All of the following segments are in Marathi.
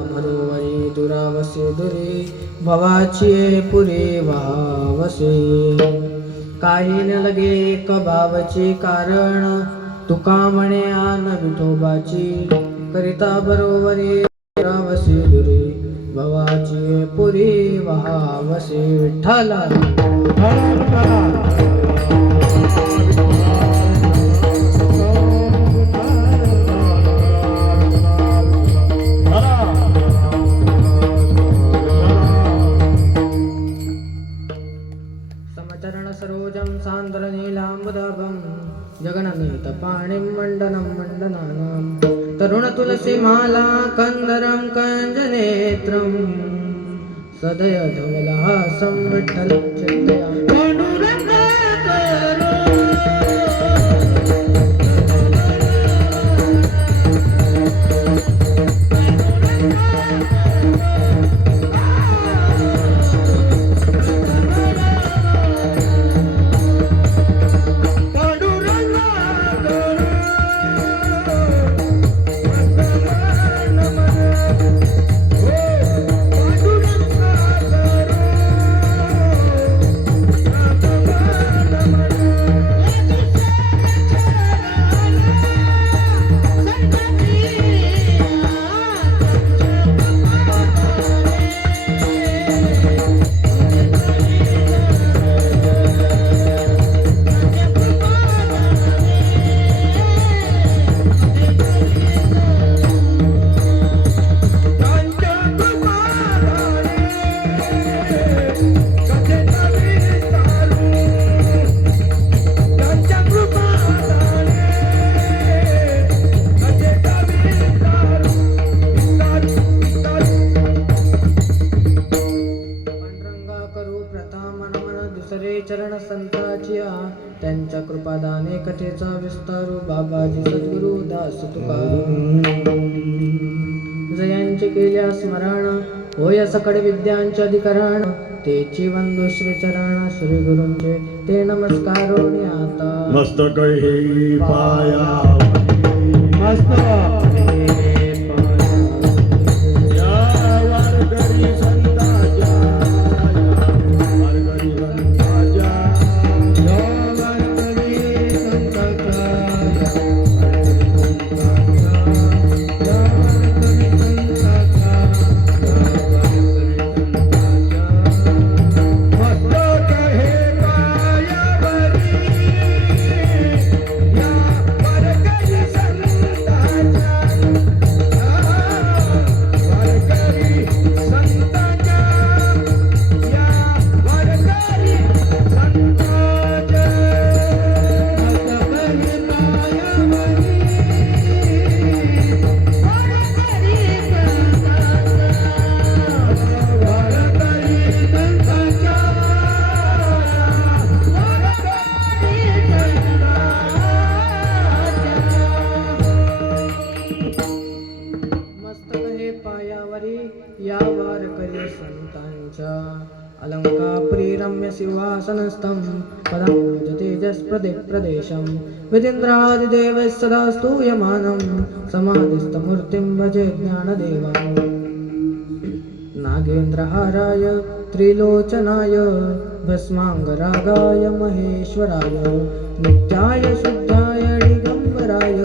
भरोवरी दुरावसे दुरे भवाची पुरे वावसे. काही न लगे कबावचे कारण तुका म्हणे आन विठोबाची. करिता बरोवरी दुरावसे दुरे भवाची पुरे वावसे. विठ्ठला समचरण सरोजं सान्द्र नीलाम्बुदभं जगननीत पाणिं मण्डनं मण्डनानां. तरुण तुलसी माला कंदरं कंजनेत्रं सदय धवलहासं विठ्ठलं चिन्तयामि. चरण संताची त्यांच्या कृपादाने कथेचा विस्तारू बाबाजी सद्गुरु दास तुका. जयांचे केल्या स्मरण होय सकड विद्यांचे अधिकरण. तेची वंदू श्री चरण श्री गुरूंचे ते नमस्कारोनी आता. मस्तक हे पाया मस्तक या वारकरी संतांच्या. अलंकापुरी रम्य सिंहासनस्थं पदं तेजस्प्रदेशं विदिन्द्रादिदेव सदा स्तूयमानं. समाधिस्थमूर्तिं भजे ज्ञानदेवं. नागेन्द्रहाराय त्रिलोचनाय भस्मांगरागाय महेश्वराय नित्याय शुद्धाय दिगंबराय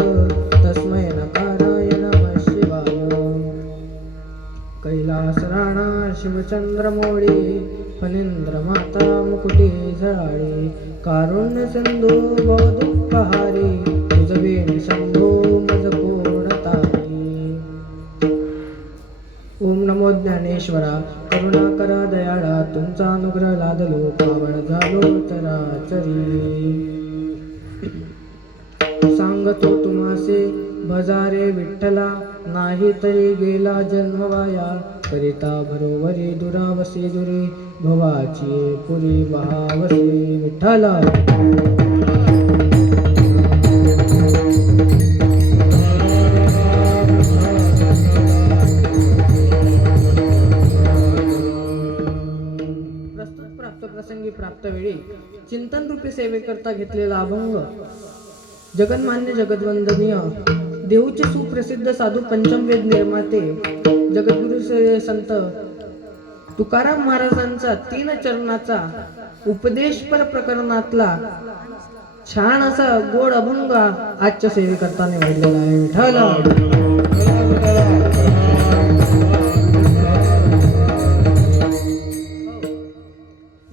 तस्मै नकाराय नमः शिवाय. कैलास राणा शिवचंद्रमौळी फणींद्र माता मुकुटी झळाळी. कारुण्य सिंधू भवदुःखहारी तुझवेण शंभो मज कोणतारी. ओम नमो ज्ञानेश्वरा करुणाकरा दयाळा. तुमचा अनुग्रह लादलो पावन झालो चराचरी. सांगतो तुम्हासे भजारे विठ्ठला नाही तरी गेला जन्म वाया. करिता बरोवरी दुरावसे दुरे भवाची पुरी बहावसे. विठ्ठला प्रस्तुत प्राप्त प्रसंगी प्राप्त वेळी चिंतन रूपी सेवेकरता घेतलेला अभंग जगन्मान्य जगद्वंदनीय देऊचे सुप्रसिद्ध साधू पंचमवेद निर्माते जगद्गुरु संत तुकाराम महाराजांचा 3 चरणाचा उपदेशपर प्रकरणातला छान असा गोड अभंग आजच्या सेवेकरताने वाढलेला आहे. विठ्ठल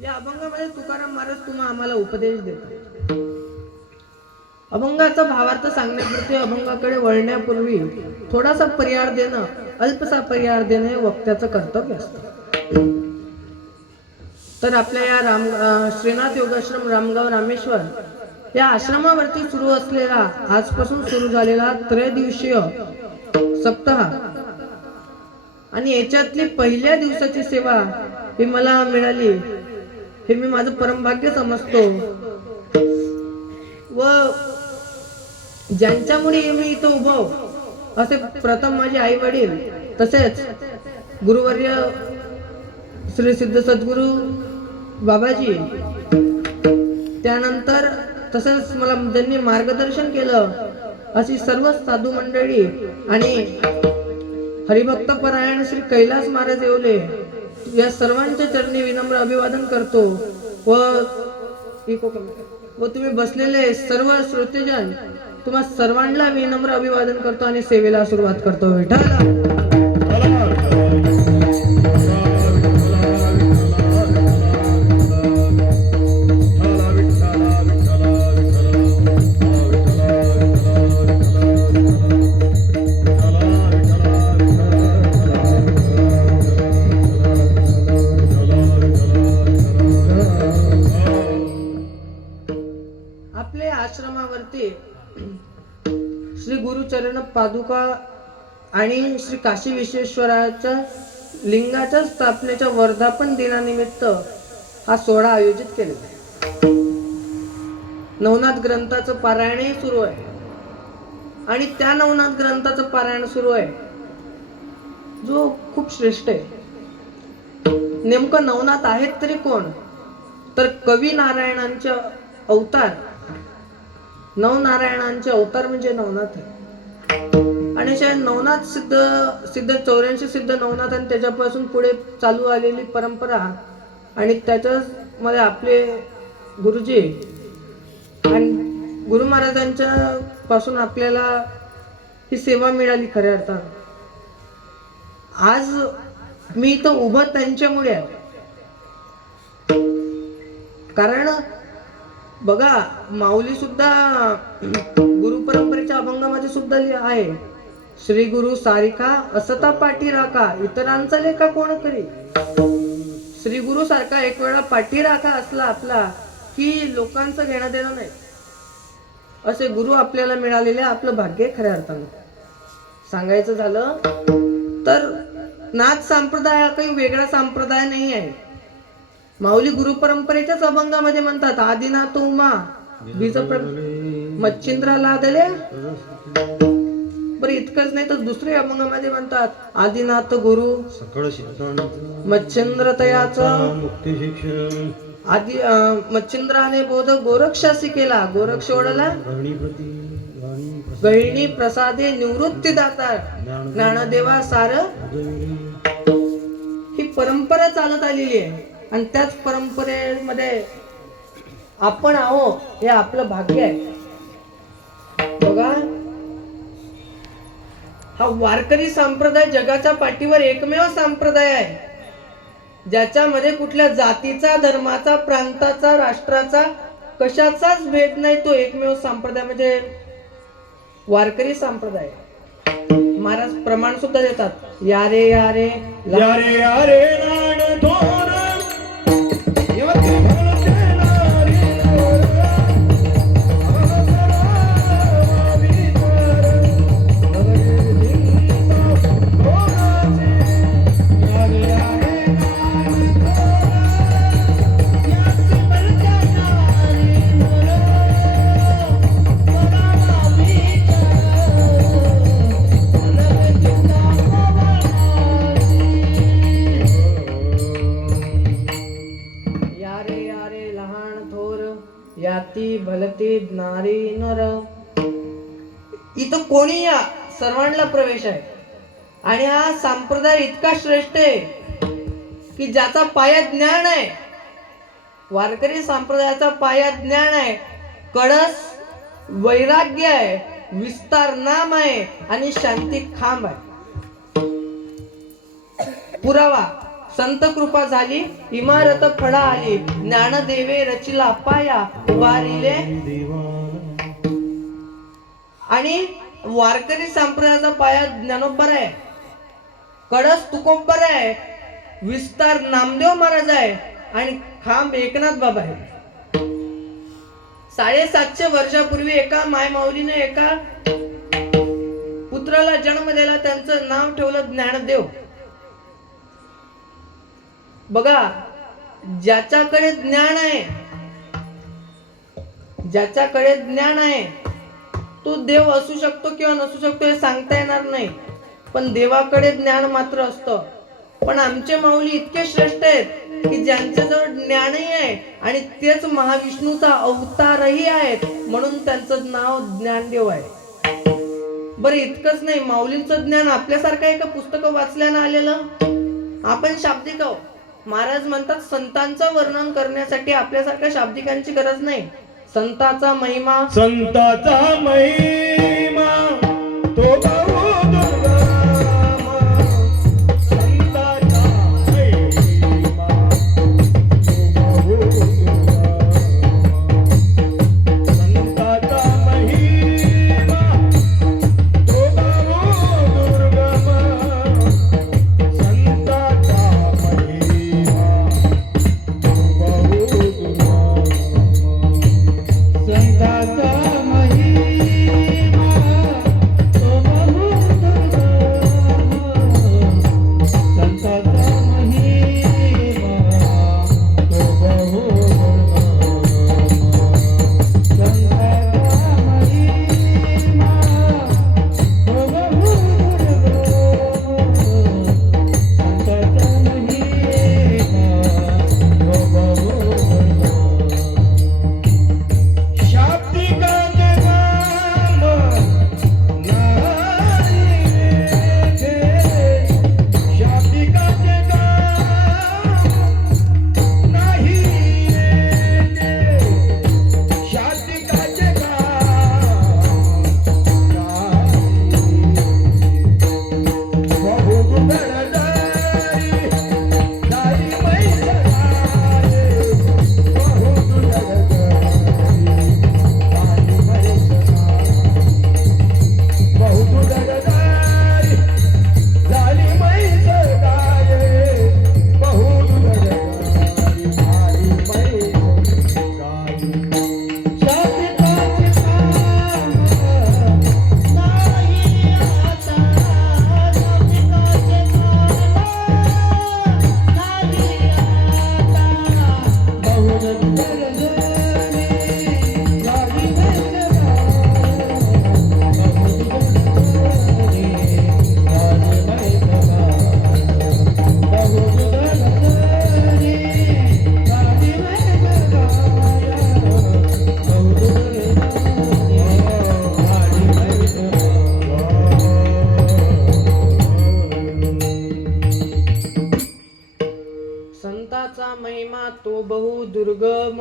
या अभंगामध्ये तुकाराम महाराज आम्हाला उपदेश देतात. अभंगाचा भावार्थ सांगण्यापूर्वी अभंगाकडे वळण्यापूर्वी थोडासा पर्याय देणं, अल्पसा पर्याय देणं हे वक्त्याचं कर्तव्य असतं. तर आपल्या या श्रीनाथ योगाश्रम रामगाव रामेश्वर या आश्रमावरती सुरू असलेला आजपासून सुरू झालेला त्रयदिवसीय सप्ताह आणि याच्यातली पहिल्या दिवसाची सेवा ही मला मिळाली हे मी माझं परमभाग्य समजतो. व ज्यांच्यामुळे मी इथं उभो असे प्रथम माझे आई वडील, तसेच गुरुवर्य श्री सिद्ध सद्गुरु बाबाजी, त्यानंतर तसेच मला ज्यांनी मार्गदर्शन केलं अशी सर्व साधू मंडळी आणि हरिभक्त परायण श्री कैलास महाराज येवले या सर्वांच्या चरणी विनम्र अभिवादन करतो. व तुम्ही बसलेले सर्व श्रोतेजन तुम्हा सर्वांना विनम्र अभिवादन करतो आणि सेवेला सुरुवात करतो. विठ्ठल आश्रमावरती श्री गुरुचरण पादुका आणि श्री काशी विश्वेश्वराच्या लिंगाच्या स्थापनेच्या वर्धापन दिनानिमित्त हा सोहळा आयोजित केलेला आहे. नवनाथ ग्रंथाचं पारायणही सुरू आहे आणि त्या नवनाथ ग्रंथाचं पारायण सुरू आहे जो खूप श्रेष्ठ आहे. नेमकं नवनाथ आहेत तरी कोण, तर कवी नारायणांचे अवतार, नवनारायणांचे अवतार म्हणजे नवनाथ आहे. आणि नवनाथ सिद्ध 84 सिद्ध नवनाथ आणि त्याच्यापासून पुढे चालू आलेली परंपरा आणि त्याच्यामध्ये आपले गुरुजी आणि गुरु महाराजांच्या पासून आपल्याला ही सेवा मिळाली. खऱ्या अर्थानं आज मी इथं उभं त्यांच्यामुळे आहे. कारण बघा, माऊली सुद्धा गुरु परंपरेच्या अभंगामध्ये सुद्धा आहे, श्री गुरु सारिका असता पाठी राखा इतरांचा लेखा कोण करी. श्री गुरु सारखा एक वेळा पाठी राखा असला आपला की लोकांचं घेणं देणं नाही. असे गुरु आपल्याला मिळालेले आपलं भाग्य खऱ्या अर्थानं. सांगायचं झालं तर नाथ संप्रदाय हा काही वेगळा संप्रदाय नाही आहे. माऊली गुरु परंपरेच्याच अभंगामध्ये म्हणतात, आदिनाथ उमा बीज मच्छिंद्रा लादले. बरं इतकंच नाही तर दुसऱ्या अभंगामध्ये म्हणतात, आदिनाथ गुरु सकळ सिद्धांत मच्छिंद्र तयाचा मुक्ती शिक्षण आदि मच्छिंद्राने बोध गोरक्षासी केला, गोरक्ष ओढला गहिणी प्रसादे निवृत्ती दाता ज्ञानदेवा सार. ही परंपरा चालत आलेली आहे आणि त्याच परंपरेमध्ये आपण आहो हे आपलं भाग्य आहे. बघा, हा वारकरी संप्रदाय जगाच्या पाठीवर एकमेव संप्रदाय आहे ज्याच्यामध्ये कुठल्या जातीचा, धर्माचा, प्रांताचा, राष्ट्राचा कशाचाच भेद नाही. तो एकमेव संप्रदाय म्हणजे वारकरी संप्रदाय. महाराज प्रमाण सुद्धा देतात, यारे यारे यारे यारे नाण थोर याती भलती नारी नर. इथं कोणी या, सर्वांना प्रवेश आहे. आणि हा संप्रदाय इतका श्रेष्ठ आहे की ज्याचा पाया ज्ञान आहे. वारकरी संप्रदायाचा पाया ज्ञान आहे, कळस वैराग्य आहे, विस्तार नाम आहे आणि शांती खांब आहे. पुरावा संत कृपा झाली, इमारत फळा आली, ज्ञानदेवे रचिला पाया उभारिले. आणि वारकरी संप्रदायाचा पाया ज्ञानोबर आहे, कळस तुकोबर आहे, विस्तार नामदेव महाराज आहे आणि खांब एकनाथ बाबा आहे. 750 वर्षापूर्वी एका मायमाऊलीने एका पुत्राला जन्म दिला, त्यांचं नाव ठेवलं ज्ञानदेव. बघा, ज्याच्याकडे ज्ञान आहे, ज्याच्याकडे ज्ञान आहे तो देव असू शकतो किंवा नसू शकतो हे सांगता येणार नाही, पण देवाकडे ज्ञान मात्र असतं. पण आमचे माऊली इतके श्रेष्ठ आहेत की ज्यांच्याजवळ ज्ञानही आहे आणि तेच महाविष्णूचा अवतारही आहेत, म्हणून त्यांचं नाव ज्ञानदेव आहे. बरं, इतकंच नाही, माऊलींचं ज्ञान आपल्यासारखं आहे का पुस्तकं वाचल्यानं आलेलं? आपण शाब्दिक आहोत. महाराज म्हणतात संतांचं वर्णन करण्यासाठी आपल्यासारख्या शाब्दिकांची गरज नाही. संताचा महिमा तो बहु दुर्गम. संताचा महिमा तो बहु दुर्गम. संताचा महिमा तो बहु दुर्गम. संताचा महिमा तो बहु दुर्गम. संताचा महिमा तो बहु दुर्गम. संताचा महिमा तो बहु दुर्गम. संताचा महिमा तो बहु दुर्गम. संताचा महिमा तो बहु दुर्गम. शाब्दिकाचे काम नाही रे. शाब्दिकाचे काम नाही रे. शाब्दिकाचे काम बहु दुर्गदारी दारी मैसरारे. बहु दुर्गदारी बहुदुर्गदारी झाली मैसगाये. बहुदुर्गदारी झाली मैसगाये. शाब्दिकाचे काम नाही आता. शाब्दिकाचे काम नाही आता. बहुदुर्गदारी झाली संताचा महिमा तो बहु दुर्गम.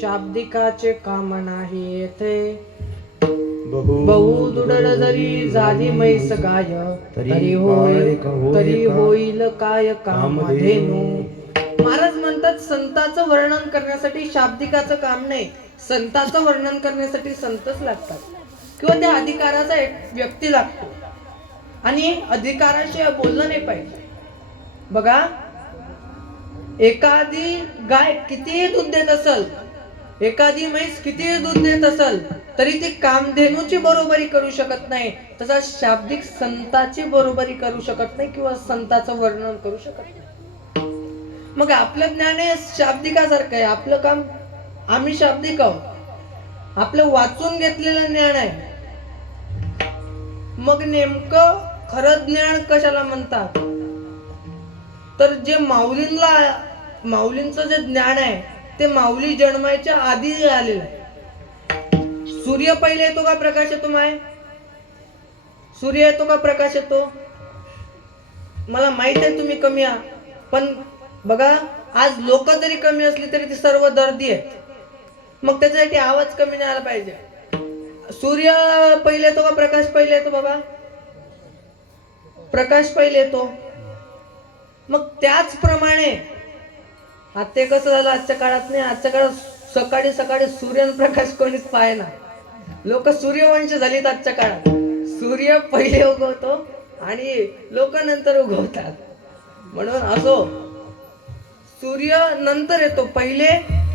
शाब्दिकाचे काम नाही येथे. बहु दुडळ जरी झाली मैस गाय, तरी होईल काय कामधेनू. महाराज म्हणतात संताचं वर्णन करण्यासाठी शाब्दिकाचं काम नाही, संताचं वर्णन करण्यासाठी संतच लागतात किंवा त्या अधिकाराचा एक व्यक्ती लागतो आणि अधिकाराशिवाय बोललं नाही पाहिजे. बघा, एखादी गाय कितीही दूध देत असेल, एखादी म्हैस कितीही दूध देत असेल, तरी ती कामधेनूची बरोबरी करू शकत नाही. तसा शाब्दिक संताची बरोबरी करू शकत नाही किंवा संताचं वर्णन करू शकत नाही. मग आपलं ज्ञान हे शाब्दिकासारखं आहे. आपलं काम, आम्ही शाब्दिक आहोत, आपलं वाचून घेतलेलं ज्ञान आहे. मग नेमकं खरं ज्ञान कशाला म्हणतात? तर जे माऊलींचं जे ज्ञान आहे ते माऊली जन्माच्या आधी आलेलं आहे. सूर्य पहिले येतो का प्रकाश येतो? माय सूर्य येतो का प्रकाश येतो? मला माहित आहे तुम्ही कमी आहात, पण बघा आज लोक जरी कमी असली तरी ती सर्व दर्दी आहेत. मग त्याच्यासाठी आवाज कमी नाही आला पाहिजे. सूर्य पहिले येतो का प्रकाश पहिले येतो? बघा, प्रकाश पहिले येतो. मग त्याचप्रमाणे आता ते कसं झालं आजच्या काळात नाही. आजच्या काळात सकाळी सकाळी सूर्यप्रकाश कोणीच पाहेना. लोक सूर्यवंशी झालीत आजच्या काळात. सूर्य पहिले उगवतो आणि लोक नंतर उगवतात. म्हणून असो, सूर्य नंतर येतो, पहिले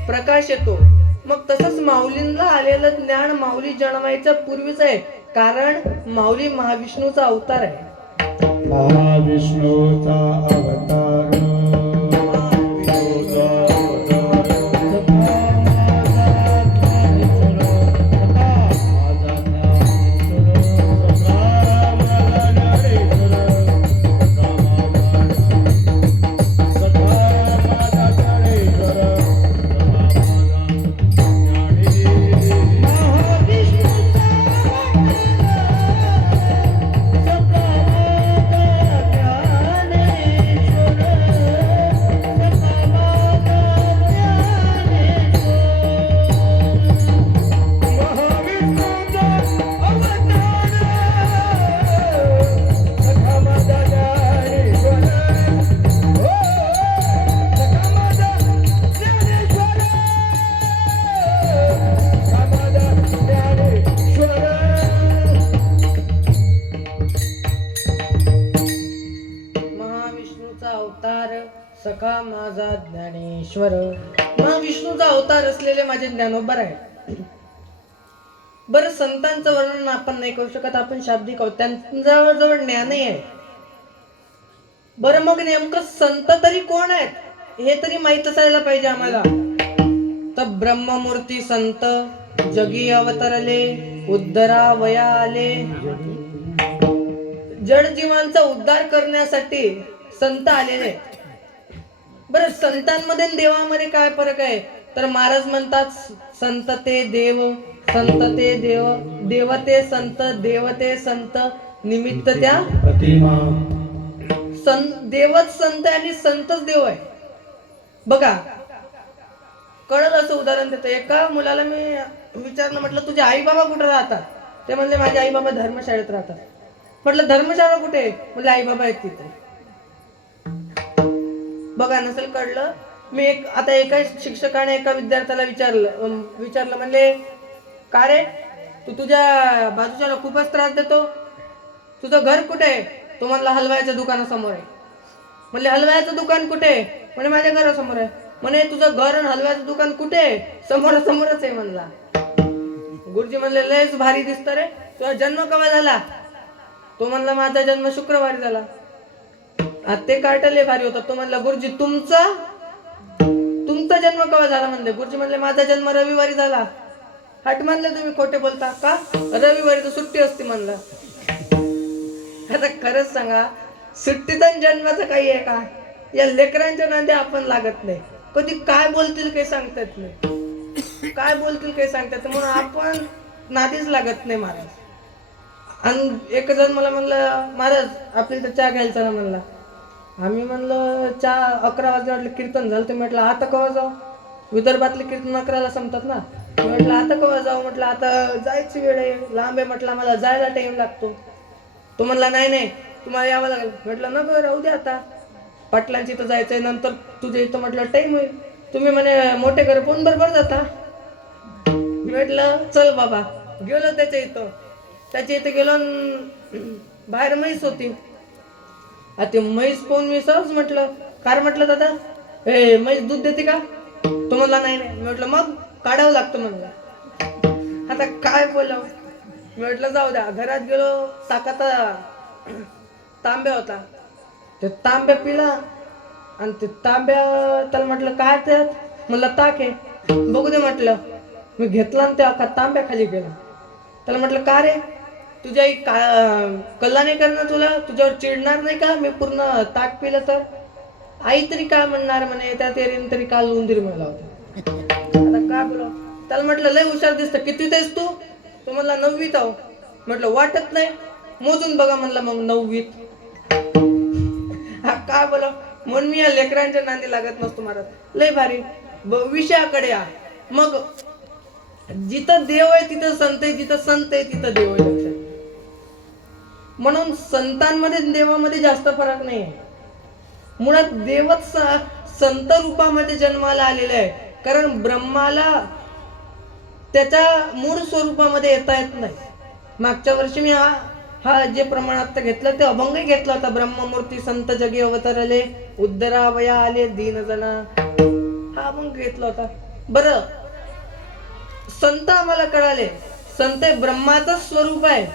प्रकाश येतो. मग तसंच माऊलींना आलेलं ज्ञान माऊली जन्मायच्या पूर्वीच आहे, कारण माऊली महाविष्णूचा अवतार आहे. महाविष्णूचा अवतार सखा माझा ज्ञानेश्वर. महाविष्णूचा अवतार असलेले माझे ज्ञानोबर आहे. बरं, संतांचं वर्णन आपण नाही करू शकत, आपण शाब्दिक आहोत. त्यांच्याजवळ ज्ञानही आहे. बरं, मग नेमकं संत तरी कोण आहेत हे तरी माहित असायला पाहिजे आम्हाला. तर ब्रह्ममूर्ती संत जगी अवतरले, उद्धरा वया आले. जड जीवांचा उद्धार करण्यासाठी संत आलेले आहेत. बरं, संतांमध्ये आणि देवामध्ये काय फरक आहे? तर महाराज म्हणतात संत ते देव, संत ते देव, देव ते संत, देव ते संत, निमित्त त्या प्रतिमा. देवच संत आणि संतच देव आहे. बघा, कळलं असं उदाहरण देतो. एका मुलाला मी विचारलं, म्हटलं तुझे आई बाबा कुठे राहतात? ते म्हणले माझे आई बाबा धर्मशाळेत राहतात. म्हटलं धर्मशाळा कुठे? म्हणजे आई बाबा आहेत तिथे. बघा, नसेल कळलं. मी आता एका शिक्षकाने एका विद्यार्थ्याला विचारलं म्हणले, का रे तू तुझ्या बाजूच्याला खूपच त्रास देतो, तुझं घर कुठे आहे? तो म्हणला हलवायच्या दुकानासमोर आहे. म्हणले हलवायचं दुकान कुठे? म्हणे माझ्या घरासमोर आहे. म्हणे तुझं घर आणि हलवायचं दुकान कुठे? समोरच आहे म्हणला. गुरुजी म्हणले लयच भारी दिसत रे, तुझा जन्म केव्हा झाला? तो म्हणला माझा जन्म शुक्रवारी झाला. ते कार्टले भारी होता. तो म्हणला गुरुजी तुमचा जन्म केव्हा झाला? म्हणले गुरुजी म्हणले माझा जन्म रविवारी झाला. हट म्हणले तुम्ही खोटे बोलता का? रविवारी तर सुट्टी असते म्हणलं. आता खरंच सांगा, सुट्टीतून जन्माचं काही आहे का? या लेकरांच्या नांदी आपण लागत नाही. कधी काय बोलतील काही सांगतात नाही, काय बोलतील काही सांगतात, म्हणून आपण नादीच लागत नाही महाराज. आणि एक जण मला म्हणलं महाराज आपल्याला तर चहा घ्यायचा ना म्हणला. आम्ही म्हणलं चहा 11 वाजता वाटलं कीर्तन झालं. ते म्हटलं आता केव्हा जाऊ? विदर्भातले कीर्तन 11ला संपतात ना. म्हटलं आता केव्हा जाऊ? म्हटलं आता जायची वेळ आहे, लांब आहे. म्हटलं मला जायला टाइम लागतो. तो म्हणला नाही तुम्हाला यावं लागेल. म्हटलं नको राहू दे, आता पाटलांची इथं जायचंय, नंतर तुझ्या इथं म्हटलं टाइम होईल. तुम्ही म्हणे मोठे घर फोन बरोबर जाता. म्हटलं चल बाबा. गेलो त्याच्या इथं गेलो. बाहेर म्हैस होती. ते म्हैस पाहून मी सहज म्हटलं काय म्हटलं दादा, हे म्हैस दूध देते का? तो म्हणला नाही. म्हटलं मग काढावं लागतं म्हणलं. आता काय बोलावं? म्हटलं जाऊ द्या. घरात गेलो, ताकाचा तांब्या होता. ते तांब्या पिला आणि ते तांब्या त्याला म्हटलं काय त्यात? म्हणलं ताक आहे. बघू दे म्हटलं. मी घेतला आणि ते अख्खा तांब्या खाली गेला. त्याला म्हटलं का रे, तुझ्या आई कल्ला नाही करणार तुला? तुझ्यावर चिडणार नाही का मी पूर्ण ताक पिलं तर? आई तरी काय म्हणणार म्हणे, त्या तेरीन तरी काल उंदीर मला होता. आता काय बोला? त्याला म्हटलं लय हुशार दिसतं, कितवीत आहेस तू? तो म्हणला 9वीत आहो. म्हटलं वाटत नाही, मोजून बघा म्हणलं. मग 9वीत. हा काय बोला म्हणून मी या लेकरांच्या नांदी लागत नसतो महाराज. लय भारी. विषयाकडे या. मग जिथं देव आहे तिथं संत आहे, जिथं संत आहे तिथं देव आहे. लक्षात. म्हणून संतांमध्ये देवामध्ये जास्त फरक नाही आहे. मुळात देवच संत रूपामध्ये जन्माला आलेला आहे. कारण ब्रह्माला त्याच्या मूळ स्वरूपामध्ये येता येत नाही. मागच्या वर्षी मी हा जे प्रमाण आता घेतलं ते अभंग घेतला होता. ब्रह्ममूर्ती संत जगी अवतरले, उद्धरावया आले दीन जना, हा अभंग घेतला होता. बरं, संत आम्हाला कळाले, संत ब्रह्माचं स्वरूप आहे.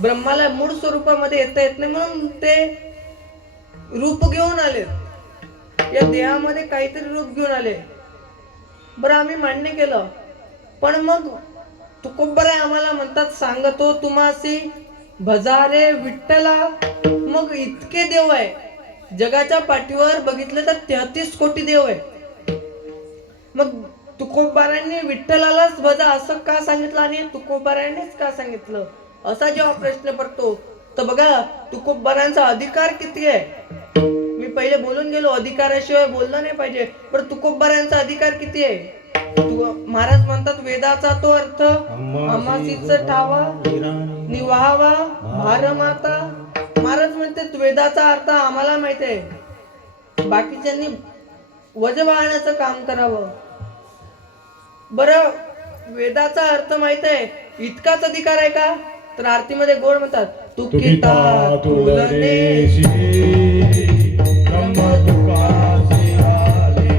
ब्रह्माला मूळ स्वरूपामध्ये येता येत नाही म्हणून ते रूप घेऊन आले, या देहामध्ये काहीतरी रूप घेऊन आले. बरं, आम्ही मान्य केलं. पण मग तुकोबराय आम्हाला म्हणतात, सांगतो तुम्हासी भजारे विठ्ठला. मग इतके देव आहे जगाच्या पाठीवर बघितलं तर 33 कोटी देव आहे. मग तुकोबारायांनी विठ्ठलालाच भजा असं का सांगितलं आणि तुकोबारायांनीच का सांगितलं असा जेव्हा प्रश्न पडतो तर बघा तुकोबारायांचा अधिकार किती आहे. मी पहिले बोलून गेलो, अधिकाराशिवाय बोललं नाही पाहिजे. पण तुकोबारायांचा अधिकार किती आहे. महाराज म्हणतात, वेदाचा तो अर्थ अमासीच ठावा निवाहावा भारमाता. महाराज म्हणतात वेदाचा अर्थ आम्हाला माहित आहे, बाकीच्यांनी वज वाहण्याचं काम करावं. बरं, वेदाचा अर्थ माहित आहे, इतकाच अधिकार आहे का. तर आरतीमध्ये गोड म्हणतात, तुकिता तुलनेशी ब्रह्म तुकासी आले,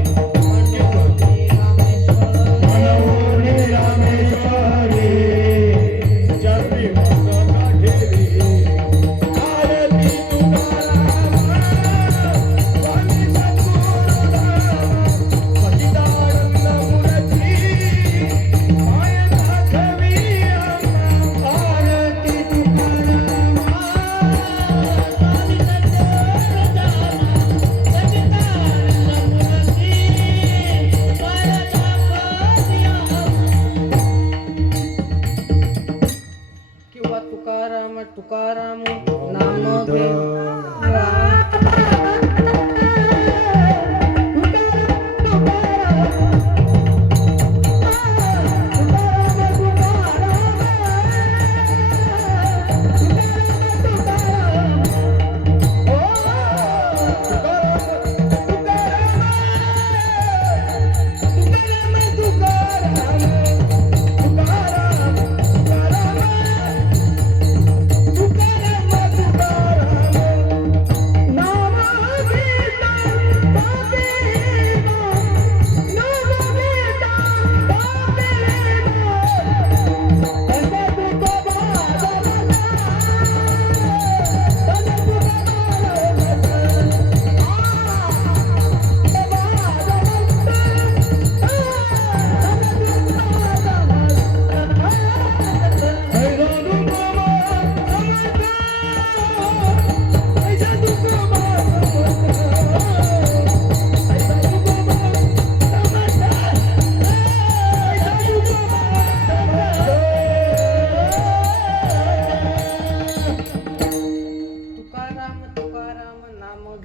मनोनी रामेश्वरी, जपी मग गाठेरी, आरती तुकाराम, स्वामी सद्गुरुनाम, सच्चिदानंद मूर्ती, माय दाखवी आम्हा. आरती तुकाराम, स्वामी सद्गुरुनाम, सच्चिदानंद मूर्ती, माय दाखवी आम्हा. किंवा तुकाराम तुकाराम नाम घे.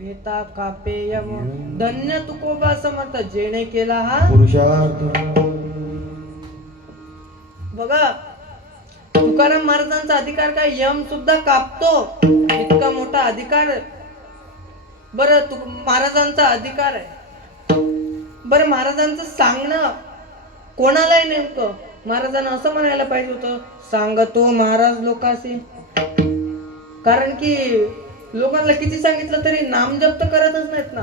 घेता कापेयम. धन्य तुकोबा समर्थ जेणे केला हा पुरुषार्थ. बघा, तुकाराम महाराजांचा अधिकार काय, यम सुद्धा कापतो इतका मोठा अधिकार. बरं, महाराजांचा अधिकार आहे. बरं, महाराजांचं सांगणं कोणाला आहे नेमकं. महाराजांना असं म्हणायला पाहिजे होतं, सांगतो महाराज लोकांशी. कारण की लोकांना किती सांगितलं तरी नामजप तर करतच नाहीत ना.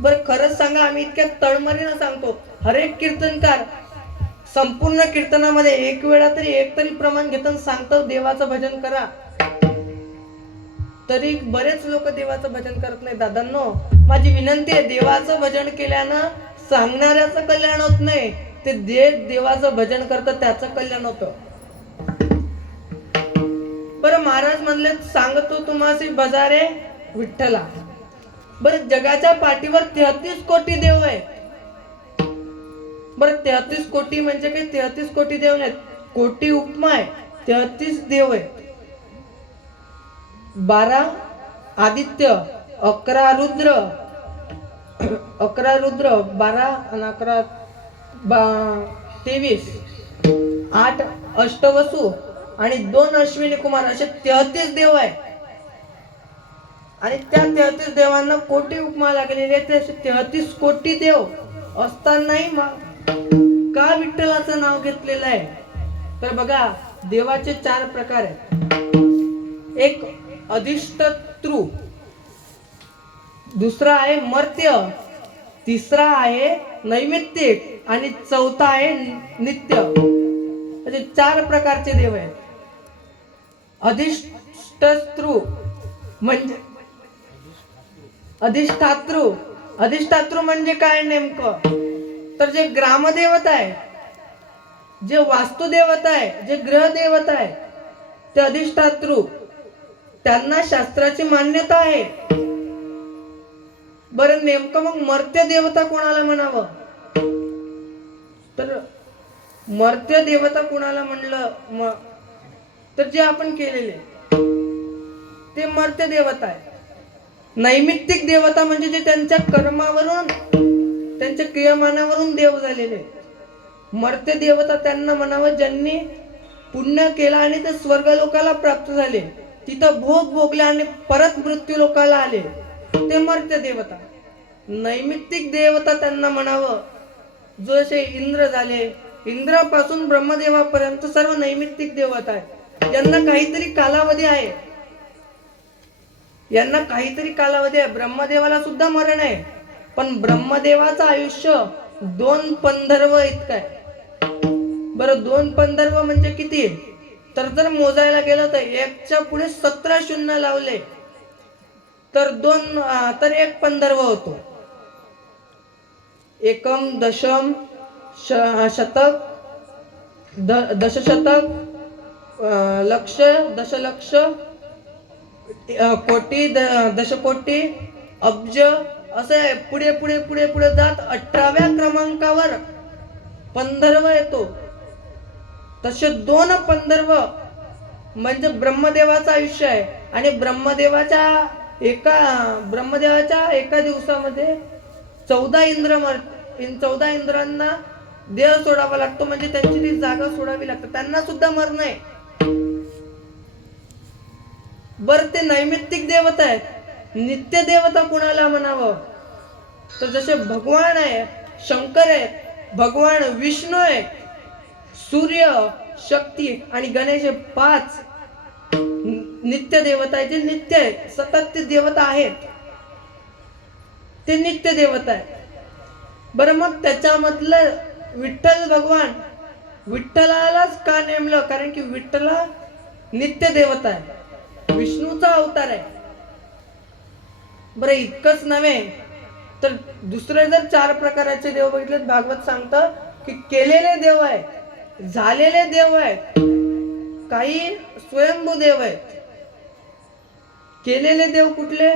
बरं, खरंच सांगा, आम्ही इतक्या तळमळीनं सांगतो, हरेक कीर्तनकार संपूर्ण कीर्तनामध्ये एक वेळा तरी एक तरी प्रमाण घेताना सांगतो देवाचं भजन करा. तरी बरेच लोक देवाचं भजन करत नाही. दादांनो, माझी विनंती आहे, देवाचं भजन केल्यानं सांगणाऱ्याचं कल्याण होत नाही, ते देवाचं भजन करतं त्याचं कल्याण होतं. बरं, महाराज म्हणले, सांगतो तुम्हासी भजारे विठ्ठला. बरं, जगाच्या पाठीवर 33 कोटी देव आहे. बरं, 33 कोटी म्हणजे काही 33 कोटी देव नाहीत, कोटी उपमा आहे. 33 देव आहे. 12 आदित्य 11 रुद्र 11 रुद्र 12 आणि 11 23 8 अष्टवसू आणि 2 अश्विनी कुमार असे 33 देव आहे. आणि त्या 33 देवांना कोटी उपमा लागलेली आहे. ते 33 कोटी देव असतानाही का विठ्ठलाचं नाव घेतलेलं आहे? तर बघा, देवाचे 4 प्रकार आहेत. एक अधिष्ठातृ, दुसरा आहे मर्त्य, तिसरा आहे नैमित्तिक आणि चौथा आहे नित्य. म्हणजे 4 प्रकारचे देव आहेत. अधिष्ठातृ म्हणजे अधिष्ठातृ म्हणजे काय नेमकं? तर जे ग्रामदेवता आहे, जे वास्तुदेवता आहे, जे ग्रहदेवता आहे, ते अधिष्ठातृ, त्यांना शास्त्राची मान्यता आहे. बरं, नेमकं मग मर्त्य देवता कोणाला म्हणावं? तर मर्त्य देवता कोणाला म्हणलं तर जे आपण केलेले ते मर्त्य देवता आहे. नैमित्तिक देवता म्हणजे जे त्यांच्या कर्मावरून, त्यांच्या क्रियमानावरून देव झालेले. मर्त्य देवता त्यांना म्हणावं ज्यांनी पुण्य केला आणि ते स्वर्गलोकाला प्राप्त झाले, तिथं भोग भोगले आणि परत मृत्यू लोकाला आले, ते मर्त्य देवता. नैमित्तिक देवता त्यांना म्हणावं जसे इंद्र झाले, इंद्रापासून ब्रह्मदेवापर्यंत सर्व नैमित्तिक देवता आहे. यांना काहीतरी कालावधी आहे, यांना काहीतरी कालावधी आहे. ब्रह्मदेवाला सुद्धा मरण आहे, पण ब्रह्मदेवाचं आयुष्य 2 पंधर्व इतकं आहे. बरं, 2 पंधर्व म्हणजे किती? तर जर मोजायला गेलं तर 1च्या पुढे 17 शून्य लावले तर 1 पंधर्व होतो. एकम, दशम, शतक, दशशतक, लक्ष, दशलक्ष, कोटी, दशकोटी, अब्ज, असं पुढे पुढे पुढे पुढे जात 18व्या क्रमांकावर पंधर्व येतो. तसे 2 पंधर्व म्हणजे ब्रह्मदेवाचं आयुष्य आहे. आणि ब्रह्मदेवाच्या एका दिवसामध्ये 14 इंद्रांना देह सोडावा लागतो, म्हणजे त्यांची ती जागा सोडावी लागते, त्यांना सुद्धा मरण आहे. बर, ते नैमित्तिक देवता आहेत. नित्य देवता कुणाला म्हणावं? तर जसे भगवान आहे, शंकर आहे, भगवान विष्णू आहे, सूर्य, शक्ती आणि गणेश, 5 नित्य देवता आहे. जे नित्य आहे, सतत ते देवता आहेत, ते नित्य देवता आहे. बरं, मग त्याच्यामधलं विठ्ठल भगवान, विठ्ठलालाच का नेमलं? कारण की विठ्ठला नित्य देवता आहे, विष्णूचा अवतार आहे. बरं, इतकंच नव्हे तर दुसरे जर 4 प्रकारचे देव बघितले, भागवत सांगतं की केलेले देव आहेत, झालेले देव आहेत, काही स्वयंभू देव आहेत. केलेले देव कुठले?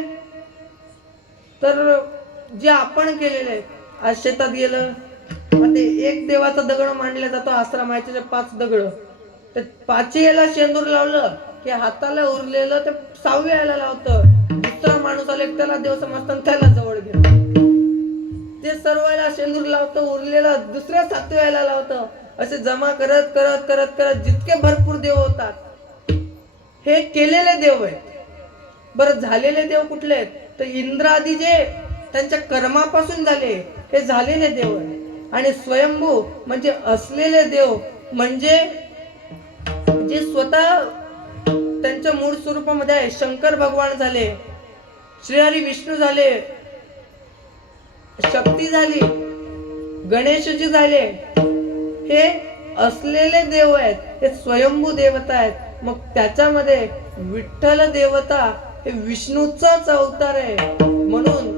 तर जे आपण केलेले आहेत. आज शेतात गेलं, ते एक देवाचा दगड मांडला जातो आश्रमाचे 5 दगड, तर 5 याला शेंदूर लावलं की हाताला उरलेलं ते 6व्या याला लावतं. दुसरा माणूस आला त्याला देव समजताना त्याला जवळ घेतो, ते सर्व याला शेंदूर लावतं, उरलेलं दुसऱ्या 7व्या याला लावतं. असे जमा करत करत करत करत जितके भरपूर देव होतात, हे केलेले देव आहेत. बरं, झालेले देव कुठले आहेत? तर इंद्रादी जे त्यांच्या कर्मापासून झाले, हे झालेले देव आहे. आणि स्वयंभू म्हणजे असलेले देव, म्हणजे जे स्वतः त्यांच्या मूळ स्वरूपामध्ये आहे. शंकर भगवान झाले, श्रीहरी विष्णू झाले, शक्ती झाली, गणेशजी झाले, हे असलेले देव आहेत, हे स्वयंभू देवता आहेत. मग त्याच्यामध्ये विठ्ठल देवता हे विष्णूचाच अवतार आहे. म्हणून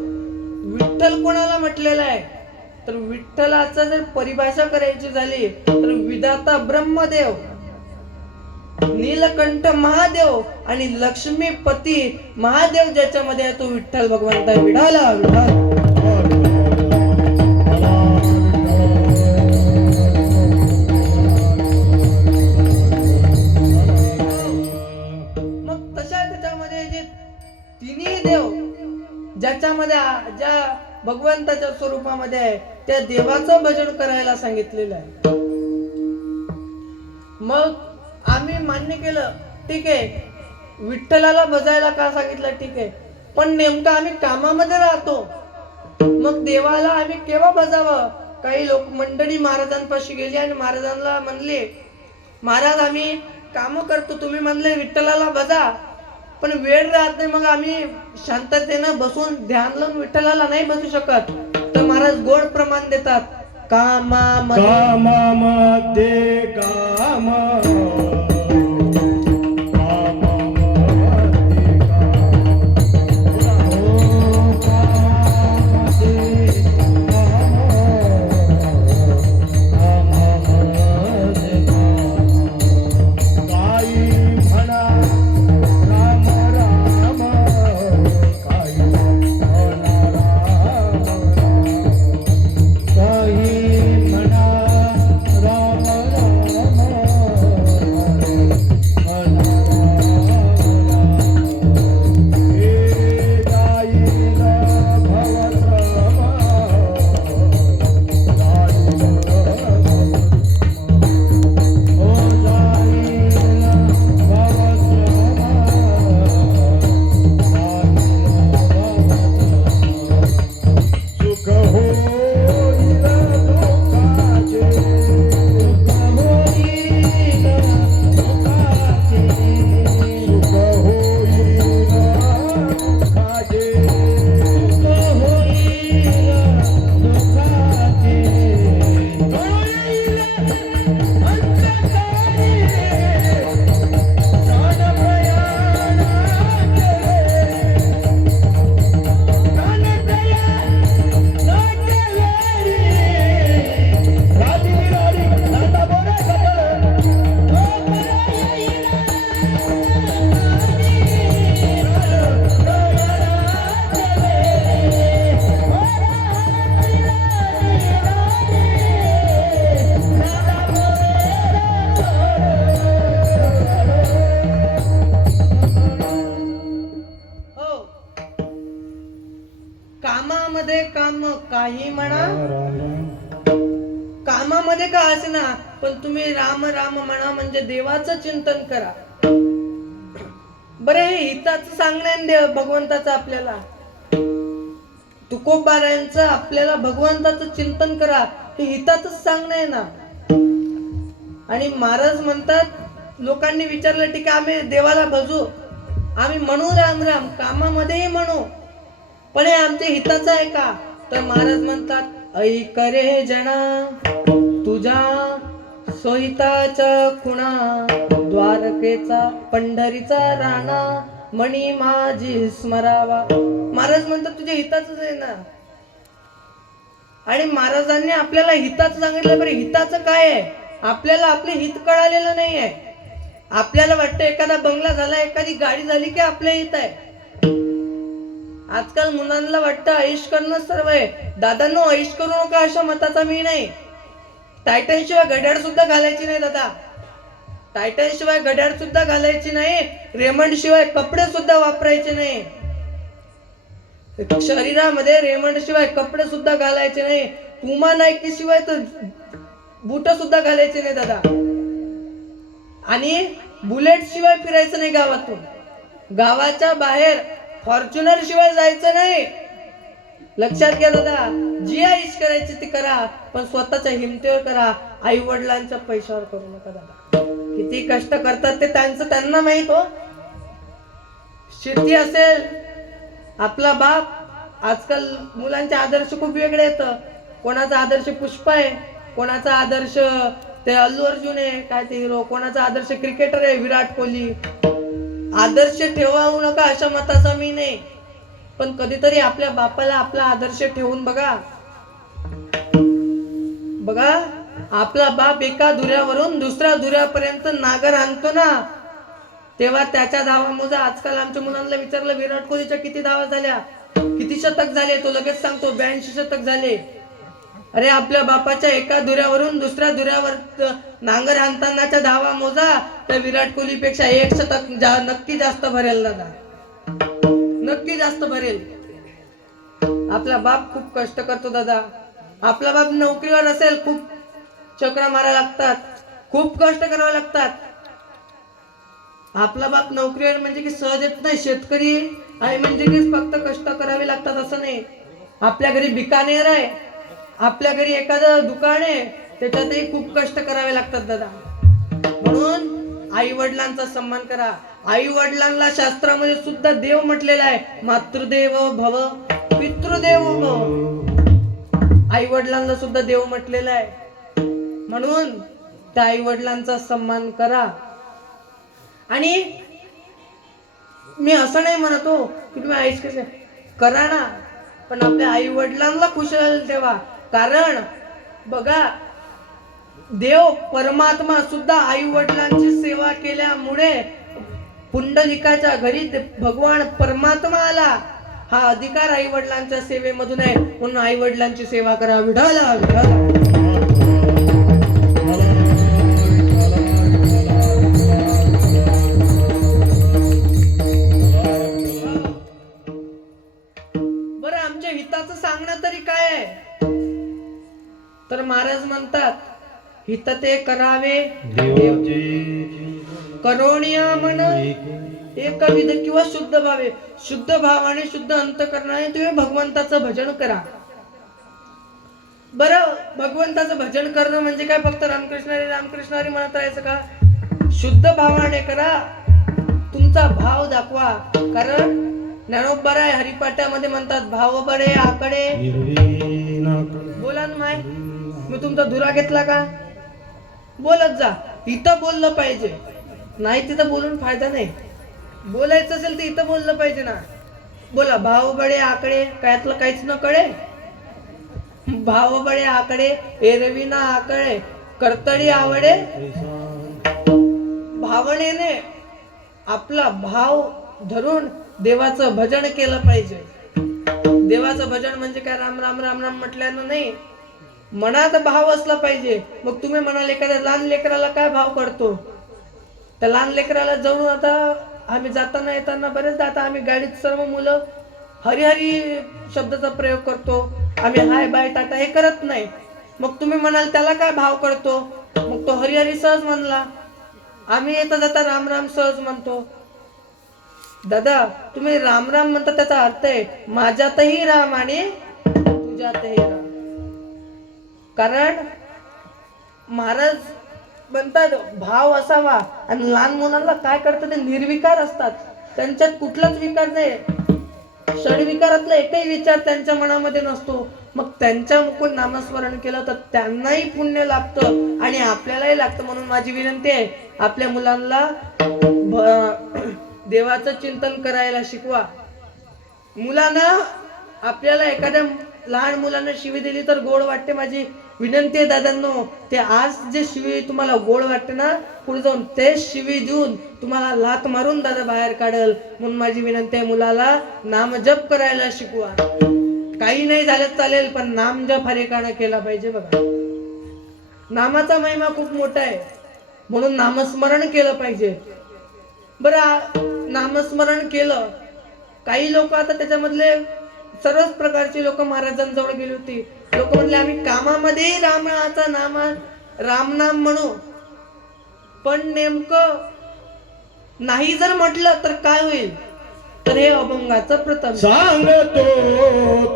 विठ्ठल कोणाला म्हटलेला आहे? तर विठ्ठलाचा जर परिभाषा करायची झाली तर विधाता ब्रह्मदेव, नीलकंठ महादेव आणि लक्ष्मीपती महादेव ज्याच्यामध्ये आहे तो विठ्ठल भगवंत आहे. विठाला विठाल. मग तशा त्याच्यामध्ये जे तिन्ही देव ज्याच्यामध्ये ज्या भगवंताच्या स्वरूपामध्ये आहे त्या देवाचं भजन करायला सांगितलेलं आहे. मग आम्ही मान्य केलं, ठीक आहे, विठ्ठलाला भजायला का सांगितलं, ठीक आहे, पण नेमकं आम्ही कामामध्ये राहतो, मग देवाला आम्ही केव्हा भजावं? काही लोक मंडळी महाराजांपाशी गेली आणि महाराजांना म्हणले, महाराज आम्ही काम करतो, तुम्ही म्हणले विठ्ठलाला भजा, पण वेळ राहत नाही, मग आम्ही शांततेनं बसून ध्यान लावून विठ्ठलाला नाही बसू शकत. तर महाराज गोड प्रमाण देतात, कामामध्ये कामामध्ये काम कामामध्ये काम काही म्हणा, कामामध्ये का असना, पण तुम्ही राम राम म्हणा, म्हणजे देवाचं चिंतन करा. बरे हे हिताचं सांगण्यान देव भगवंताचं आपल्याला, तुकोबारायांचं आपल्याला भगवंताचं चिंतन करा हे हितातच सांगणं आहे ना. आणि महाराज म्हणतात, लोकांनी विचारलं ठीक आहे आम्ही देवाला भजू, आम्ही म्हणू राम राम, कामामध्येही म्हणू, पण हे आमच्या हिताचं आहे का? तर महाराज म्हणतात, ऐक रे जना तुझ्या सोहिताच्या खुणा, द्वारकेचा पंढरीचा राणा, मणी माझी स्मरावा. महाराज म्हणतात तुझ्या हिताचंच आहे ना. आणि महाराजांनी आपल्याला हिताचं सांगितलं, बरं हिताचं काय आहे? आपल्याला आपले हित कळालेलं नाही आहे. आपल्याला वाटतं एखादा बंगला झाला, एखादी गाडी झाली की आपल्या हित आहे. आजकाल मुलांना वाटतं ऐश करणं सर्व आहे. दादांनो ऐश करू नका अशा मताचा मी नाही. टायटन शिवाय घड्याळ सुद्धा घालायची नाही दादा, टायटन शिवाय घड्याळ सुद्धा घालायची नाही, रेमंड शिवाय कपडे सुद्धा वापरायचे नाही. शरीरामध्ये रेमंड शिवाय कपडे सुद्धा घालायचे नाही, पुमा नायकी शिवाय तर बूट सुद्धा घालायचे नाही दादा. आणि बुलेट शिवाय फिरायचं नाही गावातून, गावाच्या बाहेर फॉर्च्युनर शिवाय जायचं नाही. लक्षात घ्या दादा, जी ऐश करायची ती करा, पण स्वतःच्या हिमतीवर करा. आई वडिलांच्या पैशावर करू नका दादा. किती कष्ट करतात ते त्यांना माहित हो. शेती असेल, आपला बाप, आजकाल मुलांचे आदर्श खूप वेगळे येतं. कोणाचा आदर्श पुष्पा आहे, कोणाचा आदर्श ते अल्लू अर्जुन आहे, काय ते हिरो, कोणाचा आदर्श क्रिकेटर आहे विराट कोहली. आदर्श ठेवू नका अशा मताचा मी नाही, पण कधीतरी आपल्या बापाला आपला आदर्श ठेवून बघा. बघा आपला बाप एका धुऱ्यावरून दुसऱ्या धुऱ्यापर्यंत नागर आणतो ना, तेव्हा त्याच्या धावा मोजा. आजकाल आमच्या मुलांना विचारलं विराट कोहलीच्या किती धावा झाल्या, किती शतक झाले, तो लगेच सांगतो 82 शतक झाले. अरे आपल्या बापाच्या एका धुऱ्यावरून दुसऱ्या धुऱ्यावर नांगर आणतानाच्या धावा मोजा, त्या विराट कोहली पेक्षा 1 शतक नक्की जास्त भरेल दादा, नक्की जास्त भरेल. आपला बाप खूप कष्ट करतो दादा. आपला बाप नोकरीवर असेल, खूप चक्रा मारायला लागतात, खूप कष्ट करावे लागतात. आपला बाप नोकरीवर म्हणजे की सहज येत नाही. शेतकरी आहे म्हणजे की फक्त कष्ट करावे लागतात असं नाही. आपल्या घरी बिकानेर आहे, आपल्या घरी एखादं दुकान आहे, त्याच्यातही खूप कष्ट करावे लागतात दादा. म्हणून आई वडिलांचा सन्मान करा. आई वडिलांना शास्त्रामध्ये सुद्धा देव म्हटलेला आहे. मातृदेव भव पितृदेव भव. आई वडिलांना सुद्धा देव म्हटलेला आहे. म्हणून त्या आई वडिलांचा सन्मान करा. आणि मी असं नाही म्हणतो की तुम्ही आईच कसे करा ना, पण आपल्या आई वडिलांना खुशाल ठेवा. कारण बघा, देव परमात्मा सुद्धा आई वडिलांची सेवा केल्यामुळे पुंडलिकाच्या घरी भगवान परमात्मा आला. हा अधिकार आई वडिलांच्या सेवेमधून आहे. म्हणून आई वडिलांची सेवा करा. विठाला विठाला. बरं, आमच्या हिताचं सांगणं तरी काय आहे? तर महाराज म्हणतात, हित ते करावे करोनिया मन एकविध किंवा शुद्ध भावे. शुद्ध भावाने शुद्ध अंतकरणाने तुम्ही भगवंताचं भजन करा. बरं, भगवंताचं भजन करणं म्हणजे काय फक्त रामकृष्ण हरी रामकृष्ण हरी म्हणत राहायचं का? शुद्ध भावाने करा, तुमचा भाव दाखवा. कारण ज्ञानोबराय हरिपाठामध्ये म्हणतात, भाव बडे आकडे. बोला ना माय, मी तुमचा धुरा घेतला का? बोलत जा. इथं बोललं पाहिजे, नाही तिथं बोलून फायदा नाही. बोलायचं असेल तर इथं बोललं पाहिजे ना. बोला, भाव बडे आकडे, कायातलं काहीच न कळे. भाव बडे आकडे एरविना आकडे कर्तळी आवडे. भावनेने आपला भाव धरून देवाचं भजन केलं पाहिजे. देवाचं भजन म्हणजे काय राम राम राम राम म्हटल्यानं नाही, मनात भाव असला पाहिजे. मग तुम्ही म्हणाल एखाद्या लहान लेकराला काय भाव करतो? त्या लहान लेकराला जवळून, आता आम्ही जाताना येताना बरेचदा आता आम्ही गाडीत सर्व मुलं हरिहरी शब्दाचा प्रयोग करतो. आम्ही हाय बाय टाटा हे करत नाही. मग तुम्ही म्हणाल त्याला काय भाव करतो? मग तो हरिहरी सहज म्हणला. आम्ही येता जाता राम राम सहज म्हणतो. दादा, तुम्ही राम राम म्हणता त्याचा अर्थ आहे माझ्यातही राम आणि तुझ्यातही राम. कारण महाराज म्हणतात भाव असावा. आणि लहान मुलांना काय करतात, ते निर्विकार असतात, त्यांच्यात कुठलाच विकार नाही. षडविकारातला एकही विचार त्यांच्या मनामध्ये नसतो. मग त्यांच्या मुखून नामस्मरण केलं तर त्यांनाही पुण्य लाभतं आणि आपल्यालाही लागतं. म्हणून माझी विनंती आहे, आपल्या मुलांना देवाचं चिंतन करायला शिकवा. मुलांना, आपल्याला एखाद्या लहान मुलांना शिवी दिली तर गोड वाटते. माझी विनंती आहे दादांनो, ते आज जे शिवी तुम्हाला गोड वाटते ना, पुढे जाऊन तेच शिवी देऊन तुम्हाला लात मारून दादा बाहेर काढल. म्हणून माझी विनंती आहे, मुलाला नामजप करायला शिकवा. काही नाही झालं चालेल, पण नामजप हरेकानं केला पाहिजे. बघा, नामाचा महिमा खूप मोठा आहे, म्हणून नामस्मरण केलं पाहिजे. बरं, नामस्मरण केलं, काही लोक आता त्याच्यामधले सर्वच प्रकारची लोक महाराजांजवळ गेली होती. लोक म्हणले आम्ही कामामध्ये रामाचा रामनाम म्हणू, पण नेमकं नाही जर म्हटलं तर काय होईल? तर हे अभंगाचं प्रथम सांगतो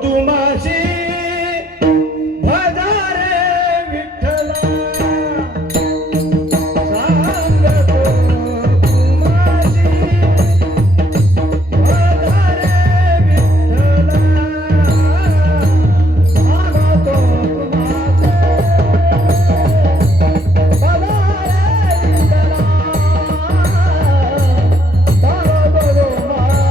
तुम्हाशी भजारे विठ्ठला. सांगतो तुम्हाशी भजारे विठ्ठला. सांगतो तुम्हाशी भजारे विठ्ठला. सांगतो तुम्हाशी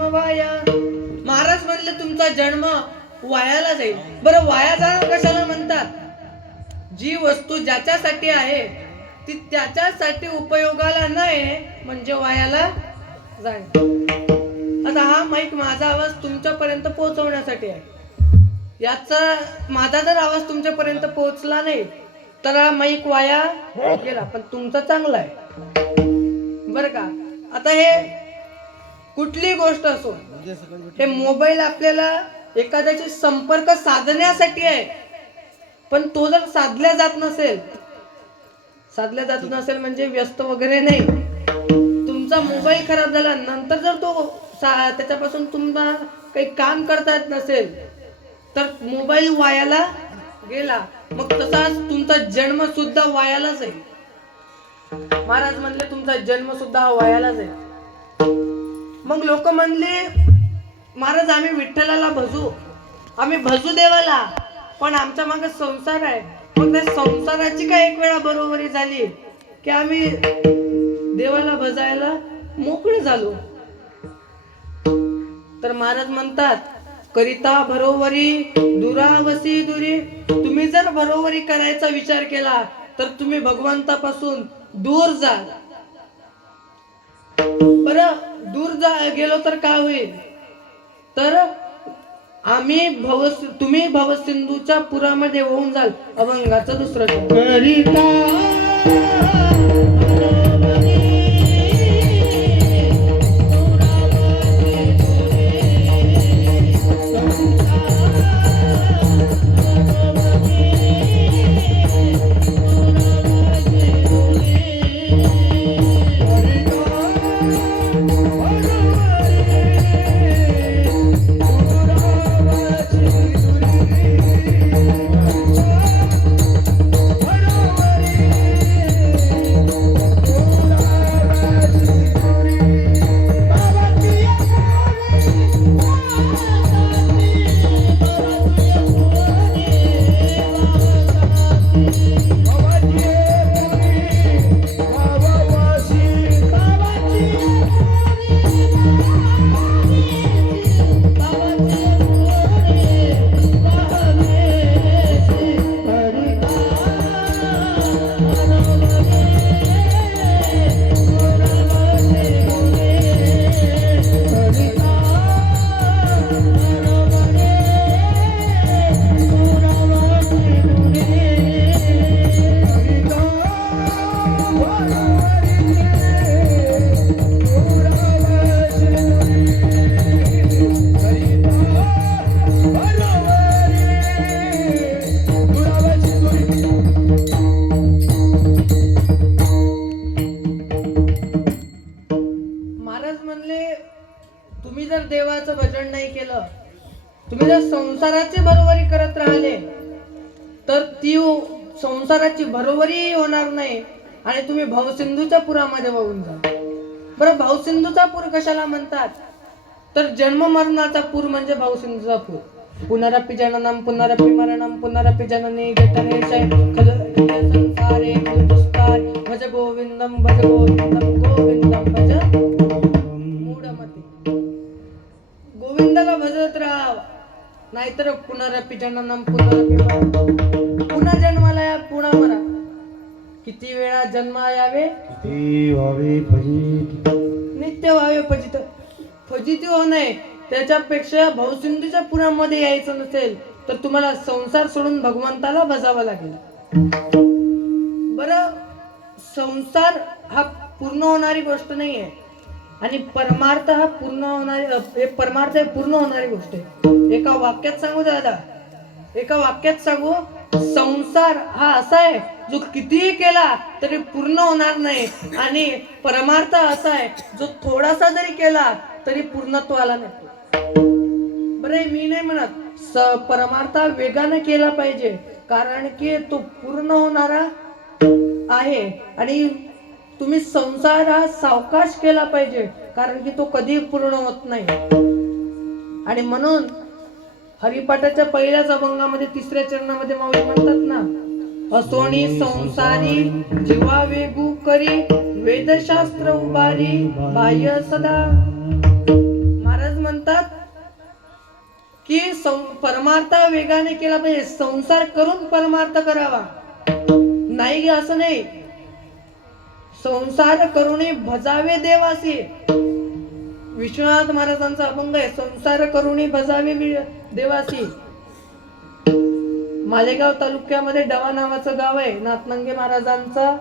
जन्म वाया. महाराज म्हणले तुमचा जन्म वायाला जाईल. बरं वाया जाणं कशाला म्हणतात? जी वस्तू ज्याच्यासाठी आहे ती त्याच्यासाठी उपयोगाला नाही म्हणजे वायाला जाईल. आता हा माईक माझा आवाज तुमच्यापर्यंत पोहोचवण्यासाठी आहे. याचा माझा जर आवाज तुमच्यापर्यंत पोहोचला नाही तर हा माईक वाया गेला. पण तुमचा चांगला आहे बरं का. आता हे कुठली गोष्ट असो, हे मोबाईल आपल्याला एखाद्याशी संपर्क साधण्यासाठी आहे. पण तो जर साधल्या जात नसेल म्हणजे व्यस्त वगैरे नाही, तुमचा मोबाईल खराब झाला नंतर जर तो त्याच्यापासून तुम्हाला काही काम करता येत नसेल तर मोबाईल वायाला गेला. मग तसाच तुमचा जन्म सुद्धा वायाला जाईल. महाराज म्हणले तुमचा जन्म सुद्धा वायाला जाईल. मग लोक म्हणले महाराज आम्ही विठ्ठलाला आम्ही भजू देवाला, पण आमच्या मागे संसार आहे. मग त्या संसाराची काय एक वेळा बरोबरी झाली की आम्ही देवाला भजायला मोकळे झालो. तर महाराज म्हणतात करिता बरोबरी दुरावसी दुरी. तुम्ही जर बरोबरी करायचा विचार केला तर तुम्ही भगवंतापासून दूर जाल. बरं दूर गेलो तर काय होईल? तर तुम्ही भवसिंधूच्या पुरामध्ये होऊन जाल. अभंगाचं दुसरं करिता तुम्ही जर देवाचं भजन नाही केलं, तुम्ही जर संसाराची बरोबरी करत राहिले तर ती संसाराची बरोबरी होणार नाही आणि तुम्ही भवसिंधूच्या पुरामध्ये वाहून जा. बरं भवसिंधूचा पूर कशाला म्हणतात? तर जन्म मरणाचा पूर म्हणजे भवसिंधूचा पूर. पुनरपि जननम पुनरपि मरणम पुनरपि जननी जठरेशय खल संसारे खल दुष्कार भज गोविंदम गोविंदम भज मूढमती. गोविंदाला भजत राहा, नाहीतर पुनरपि जननम पुनरपि मरणम, पुन्हा जन्माला या पुन्हा मरा. किती वेळा जन्म यावे किती व्हावे फजित, नित्य व्हावे फजित. फजिती होऊ नये त्याच्यापेक्षा भवसिंधूच्या पुरामध्ये यायचं नसेल तर तुम्हाला संसार सोडून भगवंताला भजावा लागेल. बरं संसार हा पूर्ण होणारी गोष्ट नाहीये आणि परमार्थ हा पूर्ण होणारी परमार्थ हे पूर्ण होणारी गोष्ट आहे. एका वाक्यात सांगू दादा, एका वाक्यात सांगू, संसार हा असा आहे जो कितीही केला तरी पूर्ण होणार नाही आणि परमार्थ असा आहे जो थोडासा जरी केला तरी पूर्णत्वाला नाही. बरे मी नाही म्हणत परमार्थ वेगाने केला पाहिजे कारण की तो पूर्ण होणारा आहे आणि तुम्ही संसार हा सावकाश केला पाहिजे कारण की तो कधी पूर्ण होत नाही. आणि म्हणून हरिपाठाच्या पहिल्याच अभंगामध्ये तिसऱ्या चरणामध्ये माऊली म्हणतात ना, असोणी संसारी जीवा वेगू करी वेदशास्त्र उभारी बाह्य सदा. महाराज की परमार्थ वेगाने केला पाहिजे, संसार करून परमार्थ करावा नाही असं नाही. संसार करुणी भजावे देवासी, विश्वनाथ महाराजांचा अभंग आहे, संसार करुणी भजावे देवासी. मालेगाव तालुक्यामध्ये डवा नावाचं गाव आहे, नाथनंगे महाराजांचा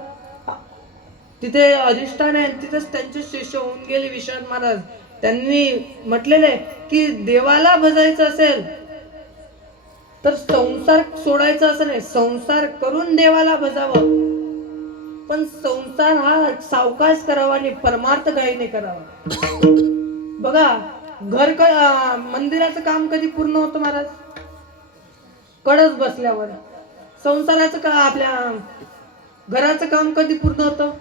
तिथे अधिष्ठान आहे. तिथेच त्यांचे शिष्य होऊन गेले विश्वनाथ महाराज. त्यांनी म्हटलेले की देवाला भजायचं असेल तर संसार सोडायचा असं नाही, संसार करून देवाला भजावं. पण संसार हा सावकाश करावा आणि परमार्थ घाईने करावा. बघा मंदिराचं काम कधी पूर्ण होतं महाराज? कळस बसल्यावर. संसाराचं का आपल्या घराचं काम कधी पूर्ण होतं?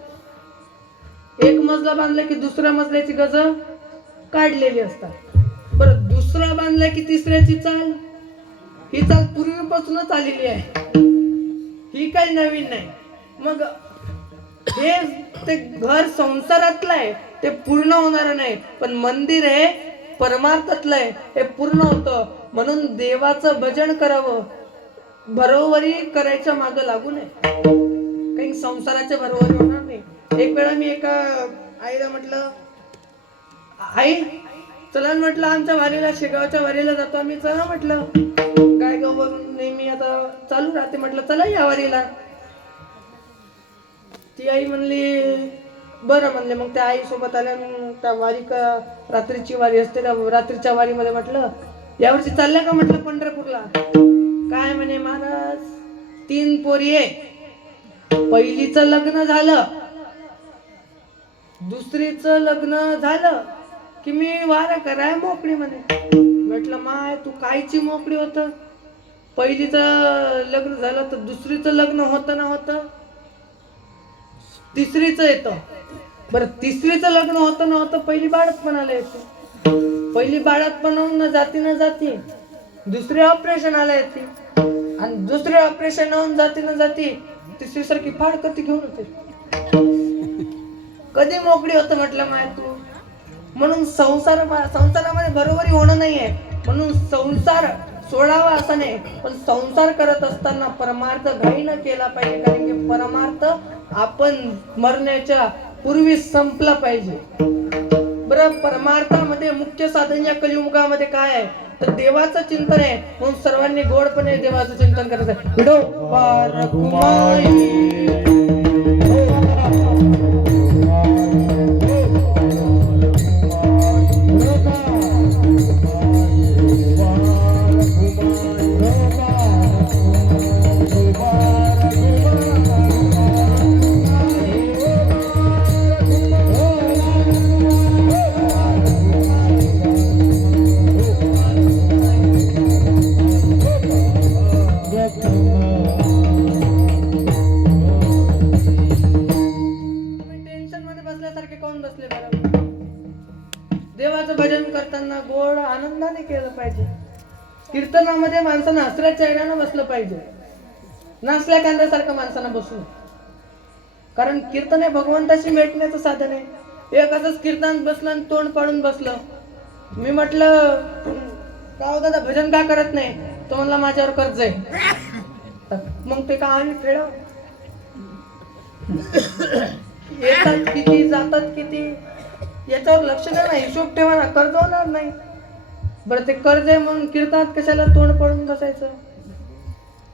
एक मजला बांधला की दुसऱ्या मजल्याची गज काढलेली असतात. बरं दुसरा बांधला की तिसऱ्याची चाल, ही चाल पूर्वीपासूनच आलेली आहे, ही काही नवीन नाही. मग हे ते घर संसारातलं आहे ते पूर्ण होणार नाही, पण मंदिर हे परमार्थातलं आहे हे पूर्ण होतं. म्हणून देवाचं भजन करावं, बरोबरी करायच्या मागे लागू नये, काही संसाराच्या बरोबरी होणार नाही. एक वेळा मी एका आईला म्हटलं, आई चला म्हटलं आमच्या वारीला, शेगावच्या वारीला जातो आम्ही, चला म्हटलं. गायगाववरून नेहमी आता चालू राहते, म्हटलं चला या वारीला. ती आई म्हणली बरं म्हणले. मग त्या आई सोबत आल्या. त्या वारी का रात्रीची वारी असते, त्या रात्रीच्या वारीमध्ये म्हटलं यावर्षी चालल्या का म्हटलं पंढरपूरला? काय म्हणे महाराज 3 पोरी आहे, पहिलीचं लग्न झालं, दुसरीचं लग्न झालं की मी वारा कराय मोकळी म्हणे. म्हटलं माय तू कायची मोकळी होत? पहिलीचं लग्न झालं तर दुसरीचं लग्न होतं ना होतं, तिसरीचं येतं. बरं तिसरीचं लग्न होतं ना होतं, पहिली बाळातपणाला येते. पहिली बाळातपणा न जाती दुसरे ऑपरेशन आला येते, आणि दुसरे ऑपरेशन होऊन जाती तिसरी सारखी फाड कधी घेऊन होते. कधी मोकळी होतं म्हटलं माय तू? म्हणून संसारामध्ये बरोबरी होणं नाहीये. म्हणून संसार सोडावा असं नाही, पण संसार करत असताना परमार्थ घाई न केला पाहिजे, कारण की परमार्थ आपण मरण्याच्या पूर्वी संपला पाहिजे. बरं परमार्थामध्ये मुख्य साधन या कलियुगामध्ये काय आहे तर देवाचं चिंतन आहे. म्हणून सर्वांनी गोडपणे देवाचं चिंतन करायचं. विठोबा रखुमाई देवाचं भजन करताना गोड आनंदाने केलं पाहिजे. कीर्तनामध्ये माणसानं हसऱ्या चेहऱ्यानं बसलं पाहिजे, नाचल्या कांद्यासारखं माणसानं बसू. कारण कीर्तन हे भगवंताशी भेटण्याचं साधन आहे. एक असंच कीर्तनात बसलं आणि तोंड पाडून बसलं. मी म्हटलं का दादा भजन का करत नाही? तो म्हणला माझ्यावर कर्ज आहे. मग ते का आणि फेड येतात किती जातात किती याच्यावर लक्ष द्या ना, हिशोब ठेवा ना, कर्ज होणार नाही. बरं ते कर्ज आहे म्हणून कीर्तनात कशाला तोंड पडून बसायचं?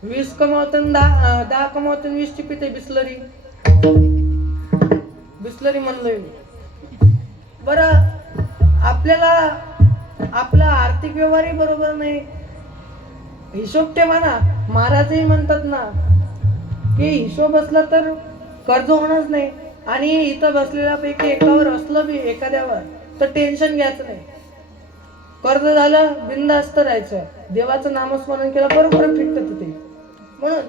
20 कमावतं 10 कमावतं 20 ची पिते बिस्लरी म्हणलोय. बरं आपल्याला आपला आर्थिक व्यवहारही बरोबर नाही, हिशोब ठेवा ना. महाराजही म्हणतात ना की हिशोब असला तर कर्ज होणारच नाही. आणि इथं बसलेल्या पैकी एकावर असलं बी एखाद्यावर तर टेन्शन घ्यायचं नाही. कर्ज झालं बिनधास्त राहायचं, देवाचं नामस्मरण केलं बरोबर फिटत तिथे. म्हणून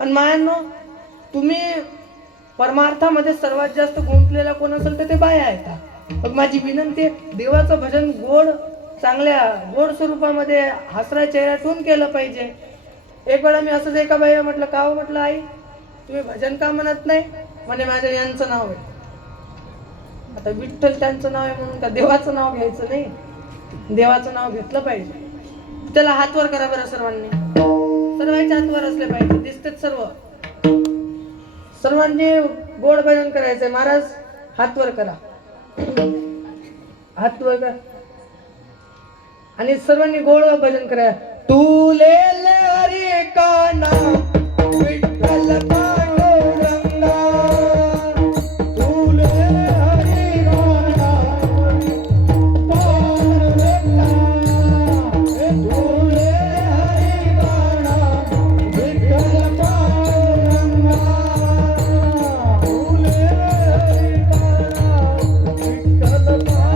आणि मायांनो तुम्ही परमार्थामध्ये सर्वात जास्त गुंतलेला कोण असेल तर ते बाया आहेत. मग माझी विनंती आहे देवाचं भजन चांगल्या गोड स्वरूपामध्ये हसऱ्या चेहऱ्यातून केलं पाहिजे. एक वेळा मी असंच एका बाईला म्हटलं का हो म्हटलं आई तुम्ही भजन का म्हणत नाही? म्हणजे माझ्या यांचं नाव आहे. आता विठ्ठल त्यांचं नाव आहे म्हणून का देवाचं नाव घ्यायचं नाही? देवाचं नाव घेतलं पाहिजे. त्याला हात वर करा बरं सर्वांनी. सर्वांच्या हात वर असले पाहिजे, दिसतेच सर्व. सर्वांनी गोड भजन करायचंय. महाराज हात वर करा, हात वर करा आणि सर्वांनी गोड भजन करा. तुले हरी का नाम विठ्ठल पांडुरंगा, तुले हरी का नाम पांडुरंगा, तुले हरी का नाम विठ्ठल पांडुरंगा, तुले हरी का नाम विठ्ठल पांडुरंगा.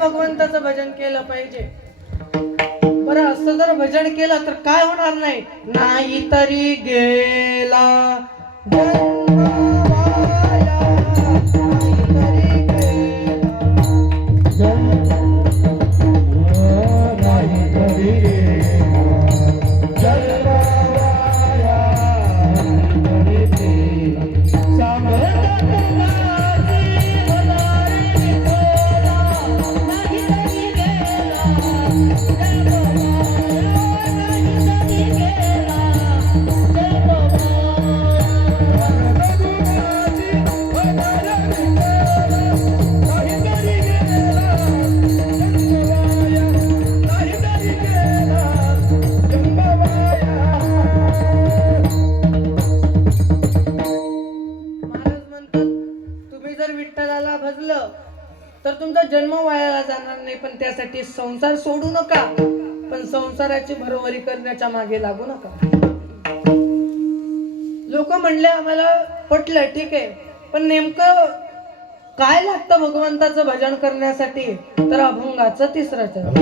भगवंताचं भजन केलं पाहिजे. बरं असं जर भजन केलं तर काय होणार नाही, नाही तरी गेला जन्म वाया, नाही तरी गेला जन्म, नाही तरी गेला जन्म वाया, नाही तरी गेला. भजलं तर तुमचा जन्म वायाला जाणार नाही, पण त्यासाठी संसार सोडू नका, पण संसाराची भरभरी करण्याच्या मागे लागू नका. लोक म्हणले आम्हाला पटलं, ठीक आहे, पण नेमकं काय लागतं भगवंताचं भजन करण्यासाठी, तर अभंगाचं तिसरं चरण.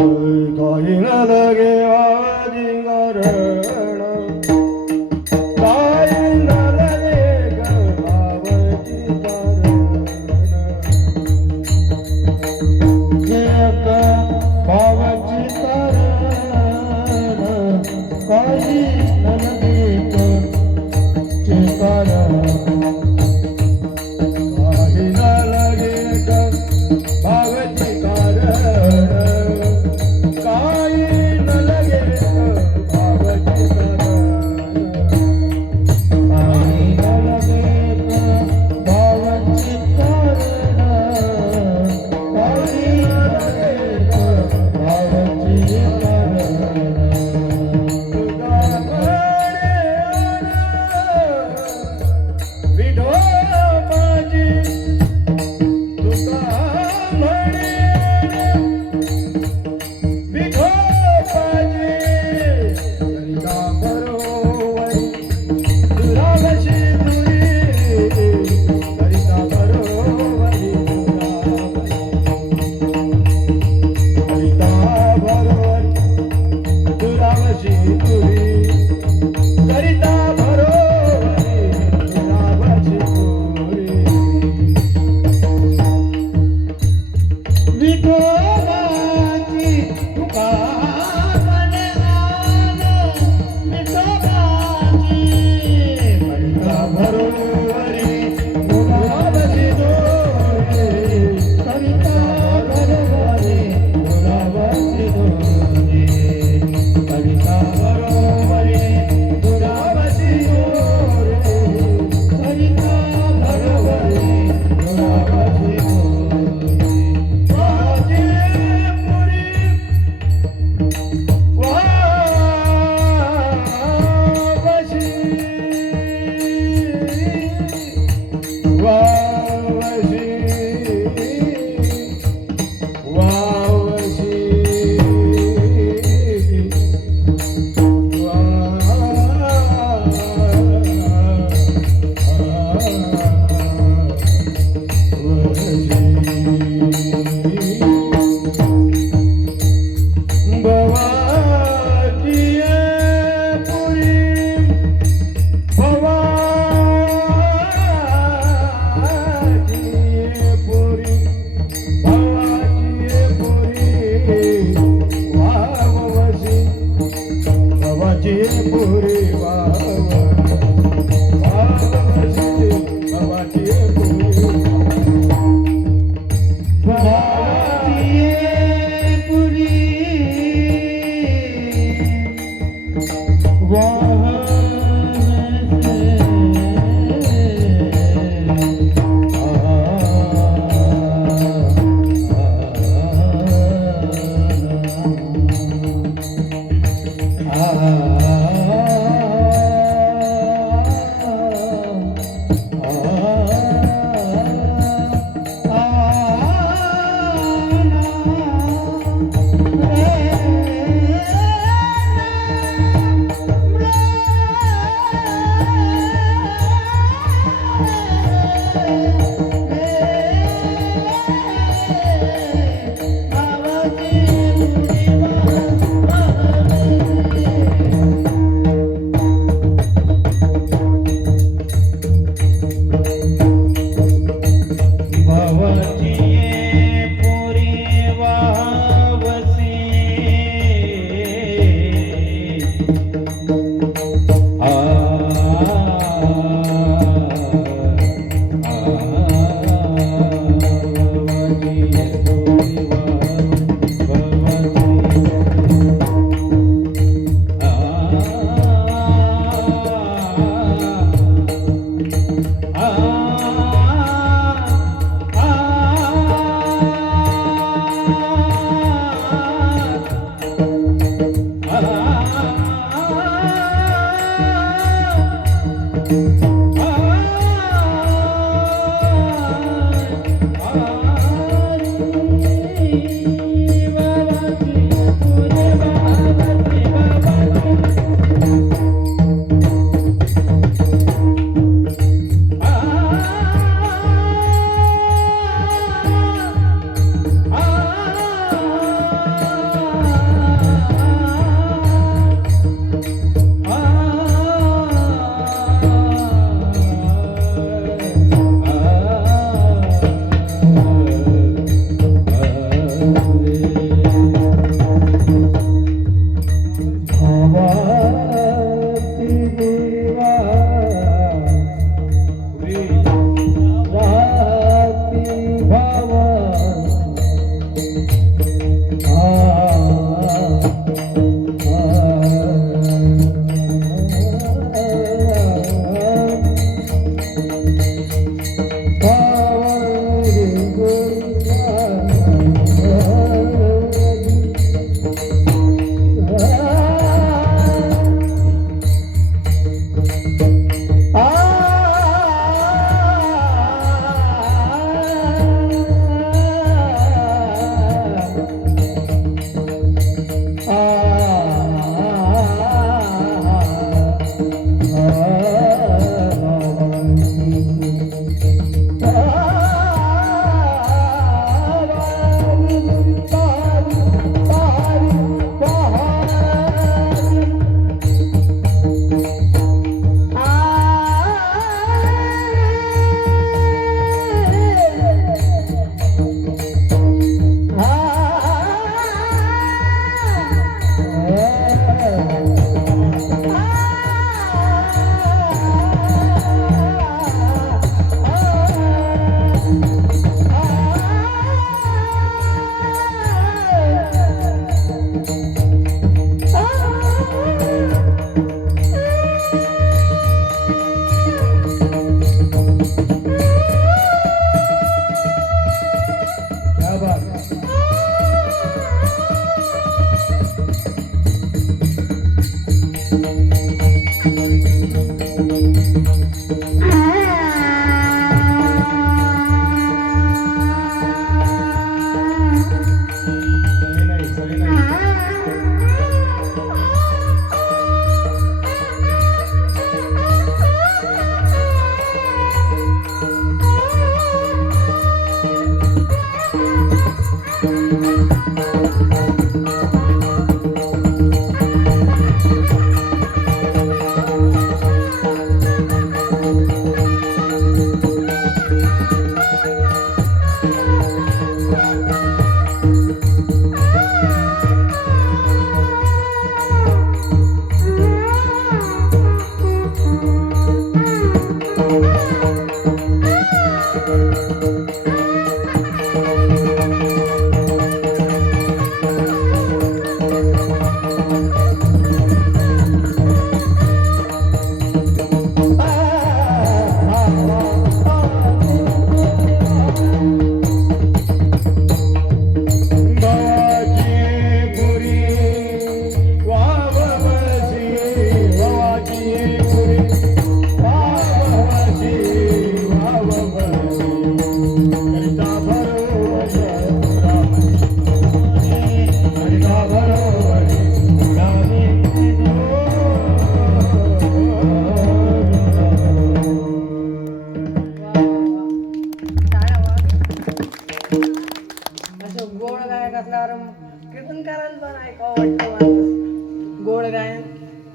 वाटतं महाराज. गोड गायन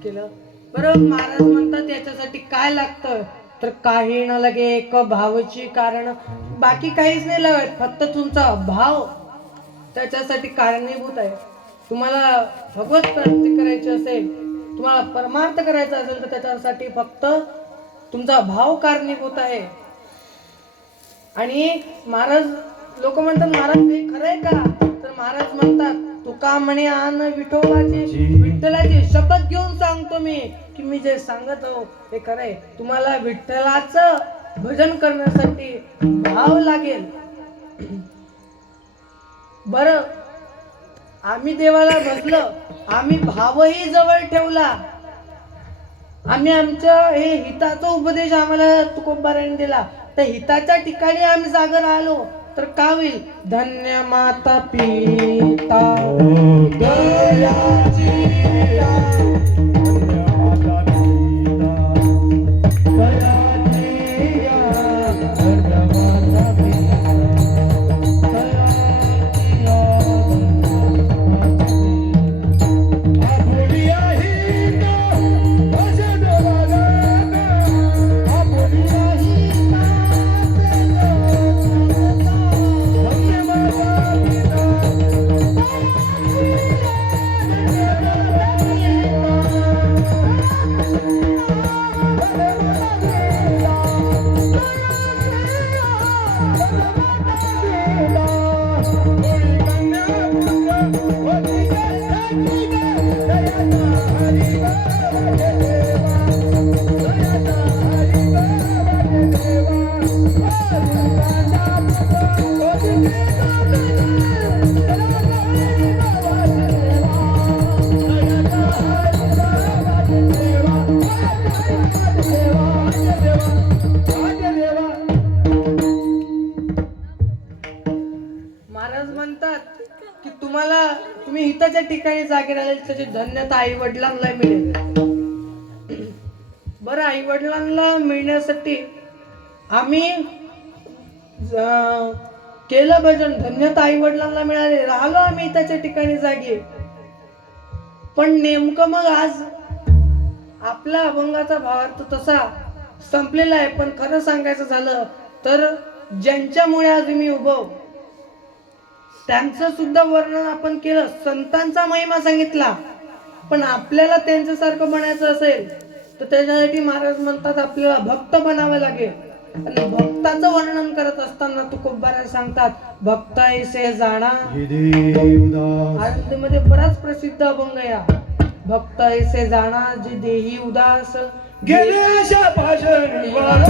केलं. बरं महाराज म्हणतात याच्यासाठी काय लागतं, तर काही न लगे एक भावची कारण, बाकी काहीच नाही लागत, फक्त तुमचा भाव त्याच्यासाठी कारणीभूत आहे. तुम्हाला भगवत प्राप्ती करायची असेल, तुम्हाला परमार्थ करायचा असेल, तर त्याच्यासाठी फक्त तुमचा भाव कारणीभूत आहे. आणि महाराज, लोक म्हणतात महाराज हे खरंय का, तर महाराज म्हणतात तुका म्हणे आन विठ्ठलाची शपथ घेऊन सांगतो मी की मी जे सांगत आहो ते खरंय. तुम्हाला विठ्ठलाचं भजन करण्यासाठी भाव लागेल. बरं, आम्ही देवाला भजलो, आम्ही भावही जवळ ठेवला, आम्ही आमच्या हे हिताचा उपदेश आम्हाला तुकोबाराने दिला, तर हिताच्या ठिकाणी आम्ही जागर आलो तर का होईल. धन्य माता पिता दयाची धन्य माता पिता दयाची धन्य माता पिता आपुली आहे का भजन वाला, आपुली आहे धन्य माता पिता महाराज म्हणतात की तुम्ही हिताच्या ठिकाणी जागे आले त्याची धन्यता आई वडिलांना मिळेल. बरं, आई वडिलांना मिळण्यासाठी आम्ही केलं भजन, धन्यता आई वडिलांना मिळाले, राहिलो आम्ही हिताच्या ठिकाणी जागे. पण नेमकं मग आज आपला अभंगाचा भावार्थ तसा संपलेला आहे. पण खरं सांगायचं झालं तर ज्यांच्यामुळे आज मी उभो त्यांचं सुद्धा वर्णन आपण केलं, संतांचा महिमा सांगितला. पण आपल्याला त्यांच्यासारखं बनायचं असेल तर त्याच्यासाठी महाराज म्हणतात आपल्याला भक्त बनावं लागेल. आणि भक्ताचं वर्णन करत असताना तुकोबाराज सांगतात भक्त ऐसे जाणा. आनंदीमध्ये बराच प्रसिद्ध अभंग या भक्त ऐसे जाणा जे देही उदास गेल्याच्या पाशणी वाला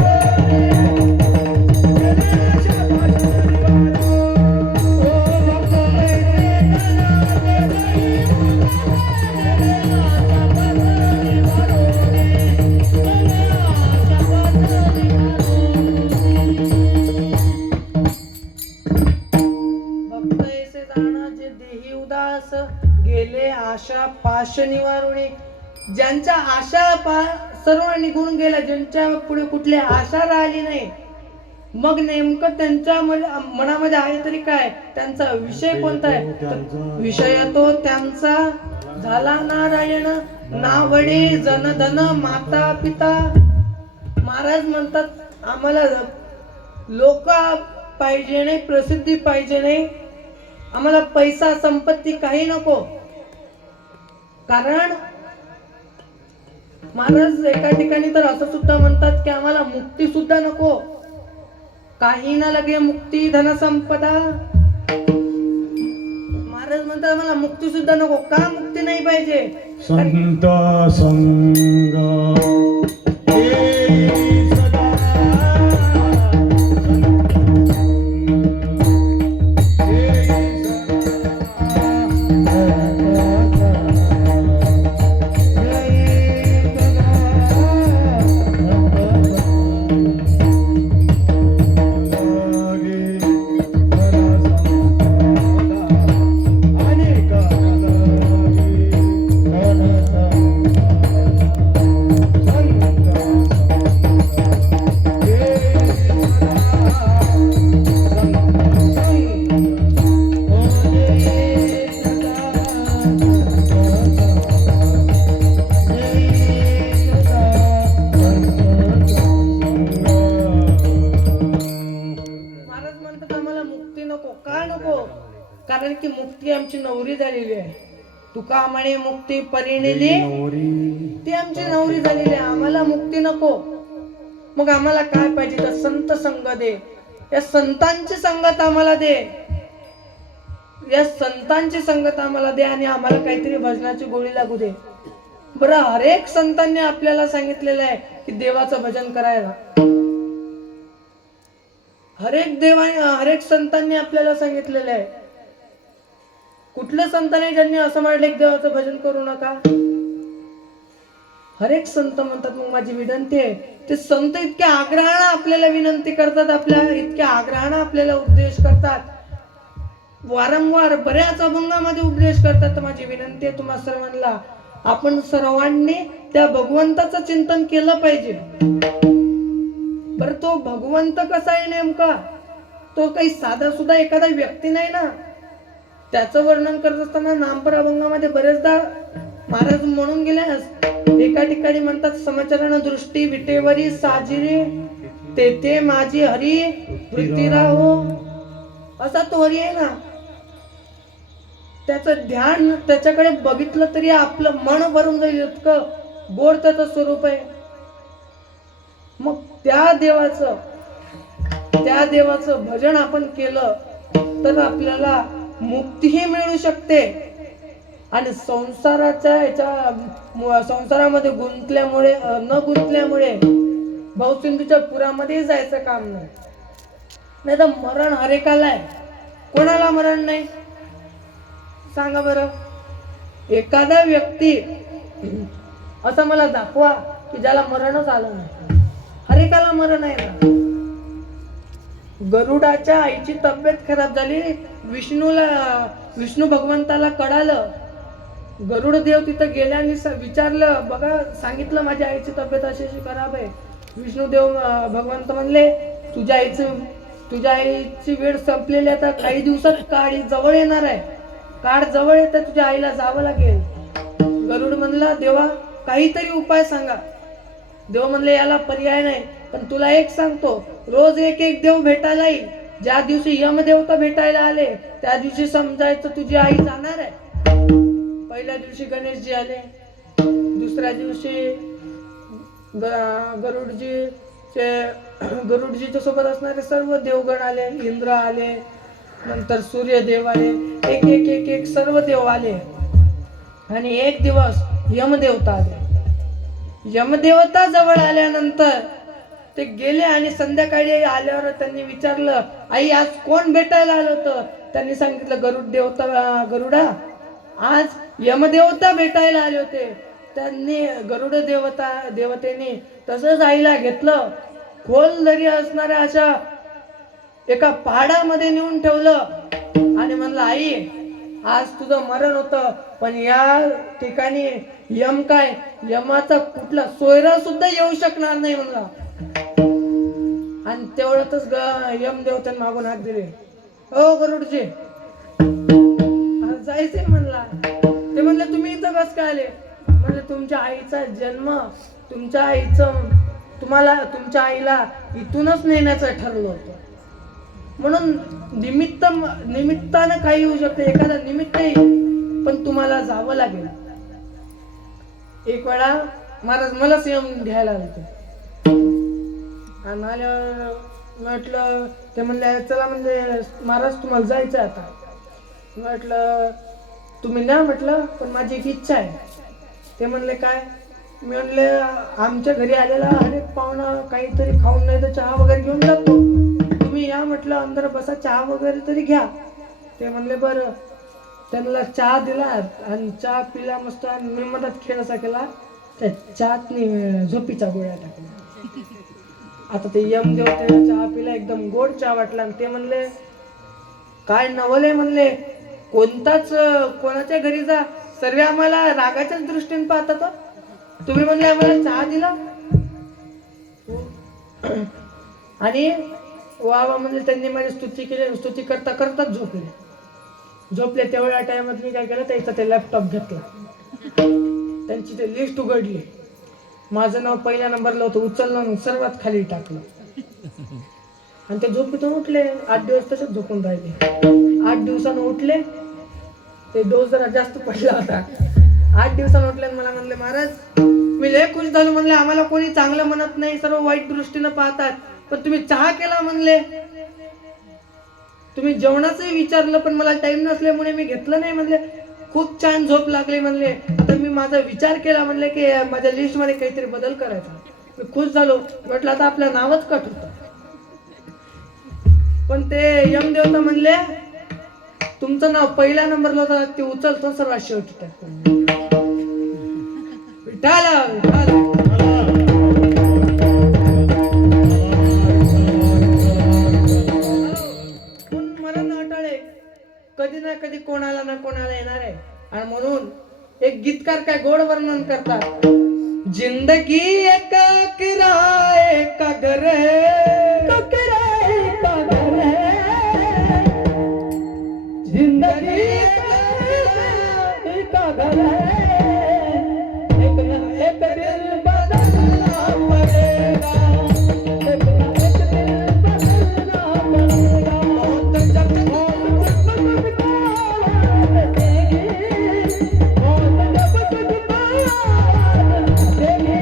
गेले आशा पाश निवारुणे. ज्यांच्या आशा सर्व निघून गेल्या, ज्यांच्या पुढे कुठली आशा राहिली नाही, मग नेमकं त्यांच्या मनामध्ये आहे तरी काय, त्यांचा विषय कोणता आहे, तर विषय तो त्यांचा झाला नारायण नावडे जनधन माता पिता. महाराज म्हणतात आम्हाला लोक पाहिजे नाही, प्रसिद्धी पाहिजे नाही, आम्हाला पैसा संपत्ती काही नको. कारण महाराज एका ठिकाणी तर असं सुद्धा म्हणतात की आम्हाला मुक्ती सुद्धा नको. काही ना लगे मुक्ती धन संपदा. महाराज म्हणतात आम्हाला मुक्ती सुद्धा नको. का मुक्ती नाही पाहिजे, संत संग नवरी झालेली आहे. तुका म्हणे मुक्ती परिणिली, नवरी ती आमची नवरी झालेली आहे. आम्हाला मुक्ती नको. मग आम्हाला काय पाहिजे तर संत संग दे. या संतांची संगत आम्हाला दे. या संतांची संगत आम्हाला दे आणि आम्हाला काहीतरी भजनाची गोळी लागू दे. बरं, हरेक संतांनी आपल्याला सांगितलेलं आहे की देवाचं भजन करायला. हरेक संतांनी आपल्याला सांगितलेलं आहे. कुठल्या संतांनी ज्यांनी असं म्हटलं की देवाचं भजन करू नका? हरेक संत म्हणतात. मग माझी विनंती आहे, ते संत इतक्या आग्रहानं आपल्याला विनंती करतात, इतक्या आग्रहानं आपल्याला उपदेश करतात, वारंवार बऱ्याच अभंगामध्ये उपदेश करतात. तर माझी विनंती आहे तुम्हा सर्वांना, आपण सर्वांनी त्या भगवंताचं चिंतन केलं पाहिजे. बरं, तो भगवंत कसा आहे नेमका? तो काही साधा सुद्धा एखादा व्यक्ती नाही ना. त्याचं वर्णन करत असताना नामपर अभंगामध्ये बरेचदा महाराज म्हणून गेले. एका ठिकाणी म्हणतात, समचरण दृष्टी विटेवरी साजिरे, ते माझी हरी वृत्ती राहो. असा तो हरी आहे ना. त्याचं ध्यान, त्याच्याकडे बघितलं तरी आपलं मन भरून जाईल, इतकं गोड त्याचं स्वरूप आहे. मग त्या देवाचं भजन आपण केलं तर आपल्याला मुक्तीही मिळू शकते. आणि संसारामध्ये न गुंतल्यामुळे भावसिंधूच्या पुरामध्ये जायचं काम नाही. नाही तर मरण हरेकाला आहे. कोणाला मरण नाही सांगा बरं? एखादा व्यक्ती असं मला दाखवा की ज्याला मरणच आलं नाही. हरेकाला मरण आहे ना. गरुडाच्या आईची तब्येत खराब झाली. विष्णू भगवंताला कळालं. गरुड देव तिथं गेल्याने विचारलं, बघा सांगितलं माझ्या आईची तब्येत अशी खराब आहे. विष्णुदेव भगवंत म्हणले, तुझ्या आईची वेळ संपलेली आहे. आता काही दिवसात काळ जवळ येणार आहे. काळ जवळ येतं, तुझ्या आईला जावं लागेल. गरुड म्हणला, देवा काहीतरी उपाय सांगा. देव म्हणले, याला पर्याय नाही, पण तुला एक सांगतो, रोज एक देव भेटायला येईल. ज्या दिवशी यमदेवता भेटायला आले त्या दिवशी समजायचं तुझी आई जाणार आहे. पहिल्या दिवशी गणेशजी आले, दुसऱ्या दिवशी गरुडजीच्या सोबत असणारे सर्व देवगण आले, इंद्र आले, नंतर सूर्यदेव आले, एक सर्व देव आले. आणि एक दिवस यमदेवता आले. यमदेवता जवळ आल्यानंतर ते गेले आणि संध्याकाळी आल्यावर त्यांनी विचारलं, आई आज कोण भेटायला आलं होतं? त्यांनी सांगितलं, गरुडा आज यमदेवता भेटायला आले होते. त्यांनी गरुड देवतेने तसंच आईला घेतलं, खोल दरी असणाऱ्या अशा एका पहाडामध्ये नेऊन ठेवलं आणि म्हणलं, आई आज तुझं मरण होतं, पण या ठिकाणी यमाचा कुठला सोयरा सुद्धा येऊ शकणार नाही म्हणला. आणि तेवढ्यातच यमदेवतांनी मागून हात दिले, ओ गरुडजी जायचंय म्हणला. ते म्हणले, तुम्ही इथं कसं काय आले? म्हणले, तुमच्या आईचा जन्म, तुमच्या आईला इथूनच नेण्याचं ठरलं होतं. म्हणून निमित्तानं काही होऊ शकते, एखादा निमित्त येईल, पण तुम्हाला जावं लागेल. एक वेळा महाराज मला सिंह घ्यायला आले होते. आणि आल्यावर म्हटलं, ते म्हणले, चला म्हणजे महाराज तुम्हाला जायचं आता. म्हटलं, तुम्ही ना म्हटलं, पण माझी एक इच्छा आहे. ते म्हणले, काय? मी म्हणले, आमच्या घरी आलेला हरेक पाहुणा काहीतरी खाऊन नाही तर चहा वगैरे घेऊन जातो. तुम्ही या म्हटलं, अंदर बसा, चहा वगैरे तरी घ्या. ते म्हणले, बरं. त्यांना चहा दिला आणि चहा पिला मस्त. मी मधात खेळ असा केला, त्या चहात झोपीच्या गोळ्या टाकल्या. आता ते यमदेवतेला चहा पिला, एकदम गोड चहा वाटला. आणि ते म्हणले, काय नवले म्हणले, कोणाच्या घरी जा, सर्व आम्हाला रागाच्याच दृष्टीने पाहतात. तुम्ही म्हणले आम्हाला चहा दिला. आणि वा म्हणले, त्यांनी माझी स्तुती केली. स्तुती करता करताच झोपले. तेवढ्या टाइमात मी काय केलं, त्याचा ते लॅपटॉप घेतला, त्यांची ते लिस्ट उघडली. माझं नाव पहिल्या नंबरला होतं, उचललं सर्वात खाली टाकलं. आणि ते झोपेतून उठले. 8 दिवस तसेच झोपून राहिले. 8 दिवसानं उठले ते डोस जरा जास्त पडला होता. 8 दिवसांनी उठले आणि मला म्हणले महाराज मी लय खुश झालो म्हणले, आम्हाला कोणी चांगलं म्हणत नाही, सर्व वाईट दृष्टीनं पाहतात, पण तुम्ही चहा केला म्हणले, तुम्ही जेवणाचंही विचारलं पण मला टाइम नसल्यामुळे मी घेतलं नाही म्हणले, खूप छान झोप लागली म्हणले, आता मी माझा विचार केला म्हणले की माझ्या लिस्ट मध्ये काहीतरी बदल करायचा. मी खुश झालो, म्हटलं आता आपलं नावच कट होतं. पण ते यमदेवता म्हणले तुमचं नाव पहिल्या नंबरला होतं, ते उचलतो सर्वात शेवटी टाकतो. विठाला विठाला. मला नाटाळे कधी ना कधी कोणाला ना कोणाला येणार आहे, आणि म्हणून एक गीतकार काय गोड वर्णन करतात, जिंदगी एका किराए का घर है, किराए का घर है, जिंदगी का घर है, एक ना एक दिन बदलना पड़ेगा, एक ना एक दिन बदलना पड़ेगा, मौत जब तुझको देगी, मौत जब तुझको देगी,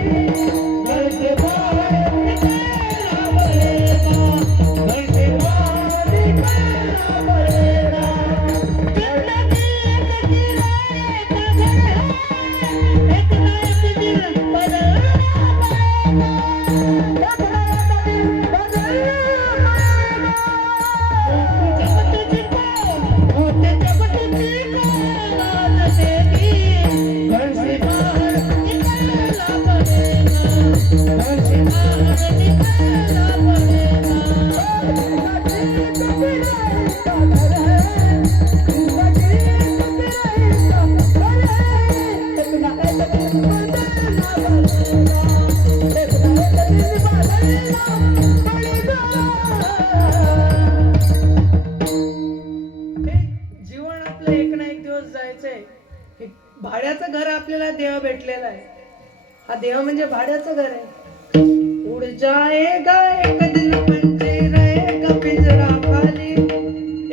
घर से बाहर निकलना पड़ेगा, घर से बाहर निकलना पड़ेगा. जीवन आपलं एक ना एक दिवस जायचंय. हे भाड्याचं घर आपल्याला देह भेटलेला आहे. हा देह म्हणजे भाड्याचं घर आहे. उड जाएगा एक दिन पंजे रहेगा पिंजरा खाली.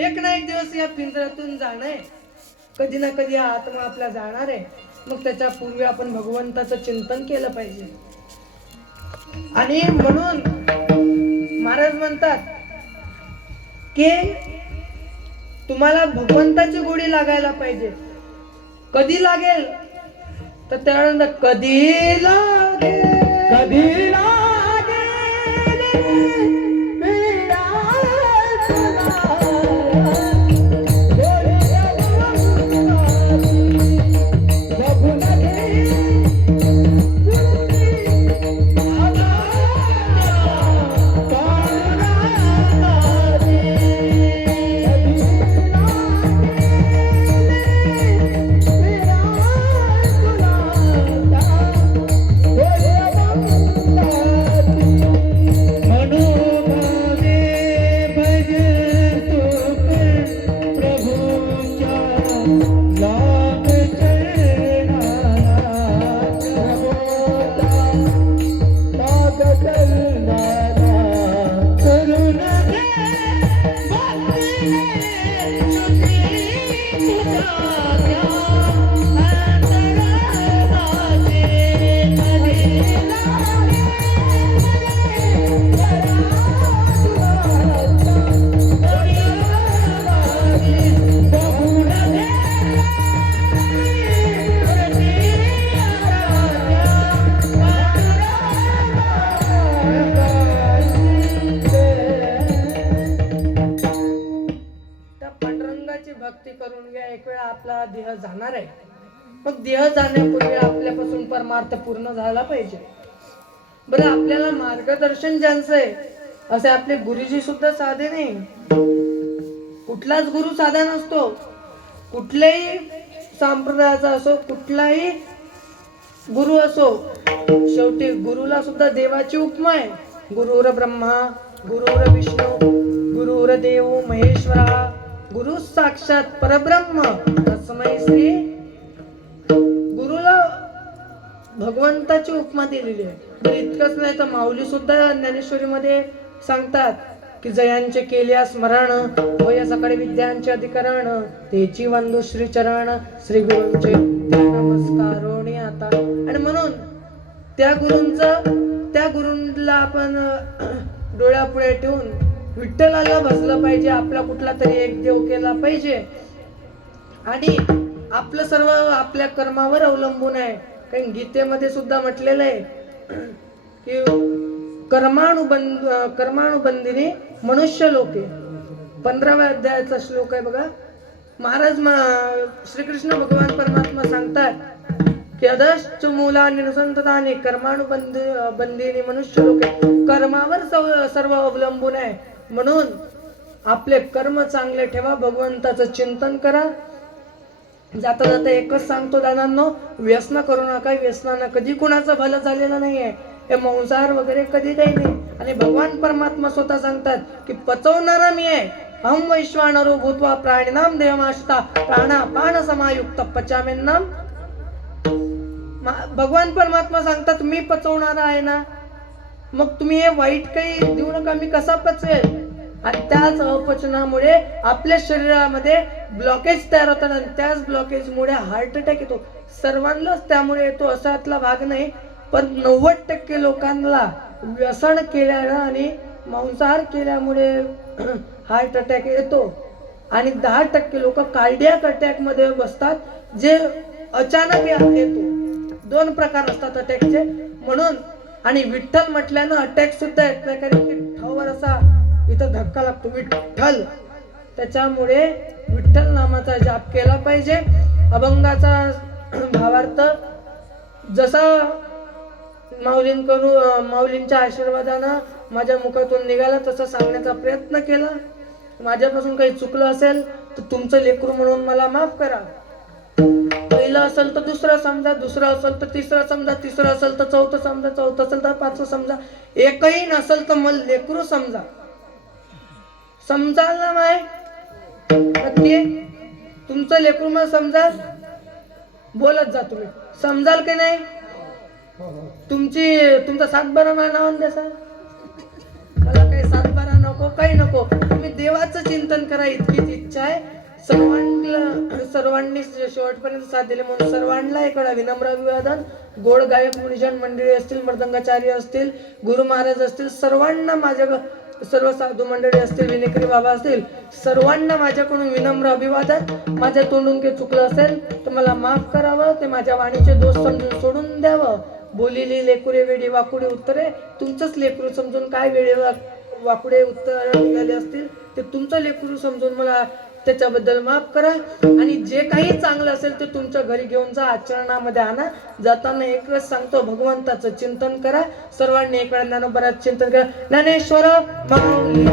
एक ना एक दिवस या पिंजऱ्यातून जाणं आहे. कधी ना कधी हा आत्मा आपला जाणार आहे. मग त्याच्या पूर्वी आपण भगवंताचं चिंतन केलं पाहिजे. आणि म्हणून महाराज म्हणतात की तुम्हाला भगवंताची गोडी लागायला पाहिजे. कधी लागेल तर त्यानंतर कधी लागेल, कधी लागेल मेरा सदा. भक्ती करून घ्या. एक वेळा आपला देह जाणार आहे. मग देह जाण्यापूर्वी आपल्यापासून परमार्थ पूर्ण झाला पाहिजे. बरं, आपल्याला मार्गदर्शन ज्यांचं आहे असे आपले गुरुजी सुद्धा साधे नाही. कुठलाच गुरु साधा नसतो. कुठल्याही संप्रदायाचा असो, कुठलाही गुरु असो, शेवटी गुरुला सुद्धा देवाची उपमा आहे. गुरुर ब्रह्मा गुरुर विष्णू गुरुर देव महेश्वरा गुरु साक्षात परब्रह्म तस्मै श्री. गुरुला भगवंताची उपमा दिलेली आहे. तर इतकंच नाही तर माऊली सुद्धा ज्ञानेश्वरी मध्ये सांगतात की जयांचे केल्या स्मरण वय सकाळी विद्यांचे अधिकरण तेची वंदू श्री चरण श्री गुरूंचे नमस्कारोणी आता. आणि म्हणून त्या गुरूंला आपण डोळ्यापुढे ठेवून विठ्ठलाला भजलं पाहिजे. आपला कुठला तरी एक देव केला पाहिजे. आणि आपलं सर्व आपल्या कर्मावर अवलंबून आहे. कारण गीतेमध्ये सुद्धा म्हटलेलं आहे की कर्मानुबंधिनी मनुष्य लोके. 15व्या अध्यायाचा श्लोक आहे बघा. महाराज श्रीकृष्ण भगवान परमात्मा सांगतात की अदश्च मूलानि नुसंततानि कर्मानुबंधिनी मनुष्य लोके. कर्मावर सर्व अवलंबून आहे. म्हणून आपले कर्म चांगले ठेवा, भगवंताचं चिंतन करा. जाता जाता एकच सांगतो दादांनो, व्यसन करू नका. व्यसनानं कधी कुणाचं भलं झालेलं नाहीये. हे मांसाहार वगैरे कधी काही नाही. आणि भगवान परमात्मा स्वतः सांगतात की पचवणारा मी आहे. अहं वैश्वानरो भूत्वा प्राणिनाम देहमाश्रिता प्राणापान समायुक्त पचाम्यन्नम. भगवान परमात्मा सांगतात मी पचवणारा आहे ना, मग तुम्ही हे वाईट काही देऊ नका. मी कसा पचवेल? आणि त्याच अपचनामुळे आपल्या शरीरामध्ये ब्लॉकेज तयार होतात आणि त्याच ब्लॉकेजमुळे हार्ट अटॅक येतो. सर्वांनाच त्यामुळे येतो असातला भाग नाही, पण 90% लोकांना व्यसन केल्यानं आणि मांसाहार केल्यामुळे हार्ट अटॅक येतो. आणि 10% लोक कार्डियक अटॅक मध्ये बसतात, जे अचानक येतो. 2 प्रकार असतात अटॅकचे. म्हणून आणि विठ्ठल म्हटल्यानं अटॅक सुद्धा येत नाही, कारण की ठावर असा इथं धक्का लागतो विठ्ठल. त्याच्यामुळे विठ्ठल नामाचा जाप केला पाहिजे. अभंगाचा भावार्थ जसा माऊलींच्या आशीर्वादानं माझ्या मुखातून निघाला तसा सांगण्याचा प्रयत्न केला. माझ्यापासून काही चुकलं असेल तर तुमचं लेकरू म्हणून मला माफ करा. पहिलं असेल तर दुसरं समजा, दुसरं असेल तर तिसरं समजा, तिसरं असेल तर चौथं समजा, चौथं असेल तर 5ं समजा, एकही नसेल तर मला लेकरू समजा. समजाल ना माय? नक्की तुमचं लेकरू मला समजाल? बोलत जा तुम्ही. समजाल की नाही? तुमचा 7-12 नाव द्यासा. मला काही 7-12 नको, काही नको. तुम्ही देवाचं चिंतन करा, इतकीच इच्छा आहे. सर्वांनी शेवटपर्यंत साथ दिली म्हणून सर्वांना इकडे विनम्र अभिवादन. गोड गायक मुनिजन मंडळी असतील, मृदंगाचार्य असतील, गुरु महाराज असतील, सर्वांना माझ्या सर्व साधू मंडळी असतील, विनेकरी बाबा असतील, सर्वांना माझ्याकडून विनम्र अभिवादन. माझ्या तोंडून काही चुकलं असेल तर मला माफ करावं. ते माझ्या वाणीचे दोष समजून सोडून द्यावं. बोलिली लेकुरे वेडी वाकुडे उत्तरे. तुमचंच लेकरू समजून काय वेळे वाकुडे उत्तर निघाले असतील ते तुमचं लेकरू समजून मला त्याच्याबद्दल माफ करा. आणि जे काही चांगलं असेल ते तुमच्या घरी घेऊन जा, आचरणामध्ये आणा. जाताना एकच सांगतो, भगवंताचं चिंतन करा. सर्वांनी एक वेळा ज्ञानोबरात चिंतन करा. ज्ञानेश्वर माऊली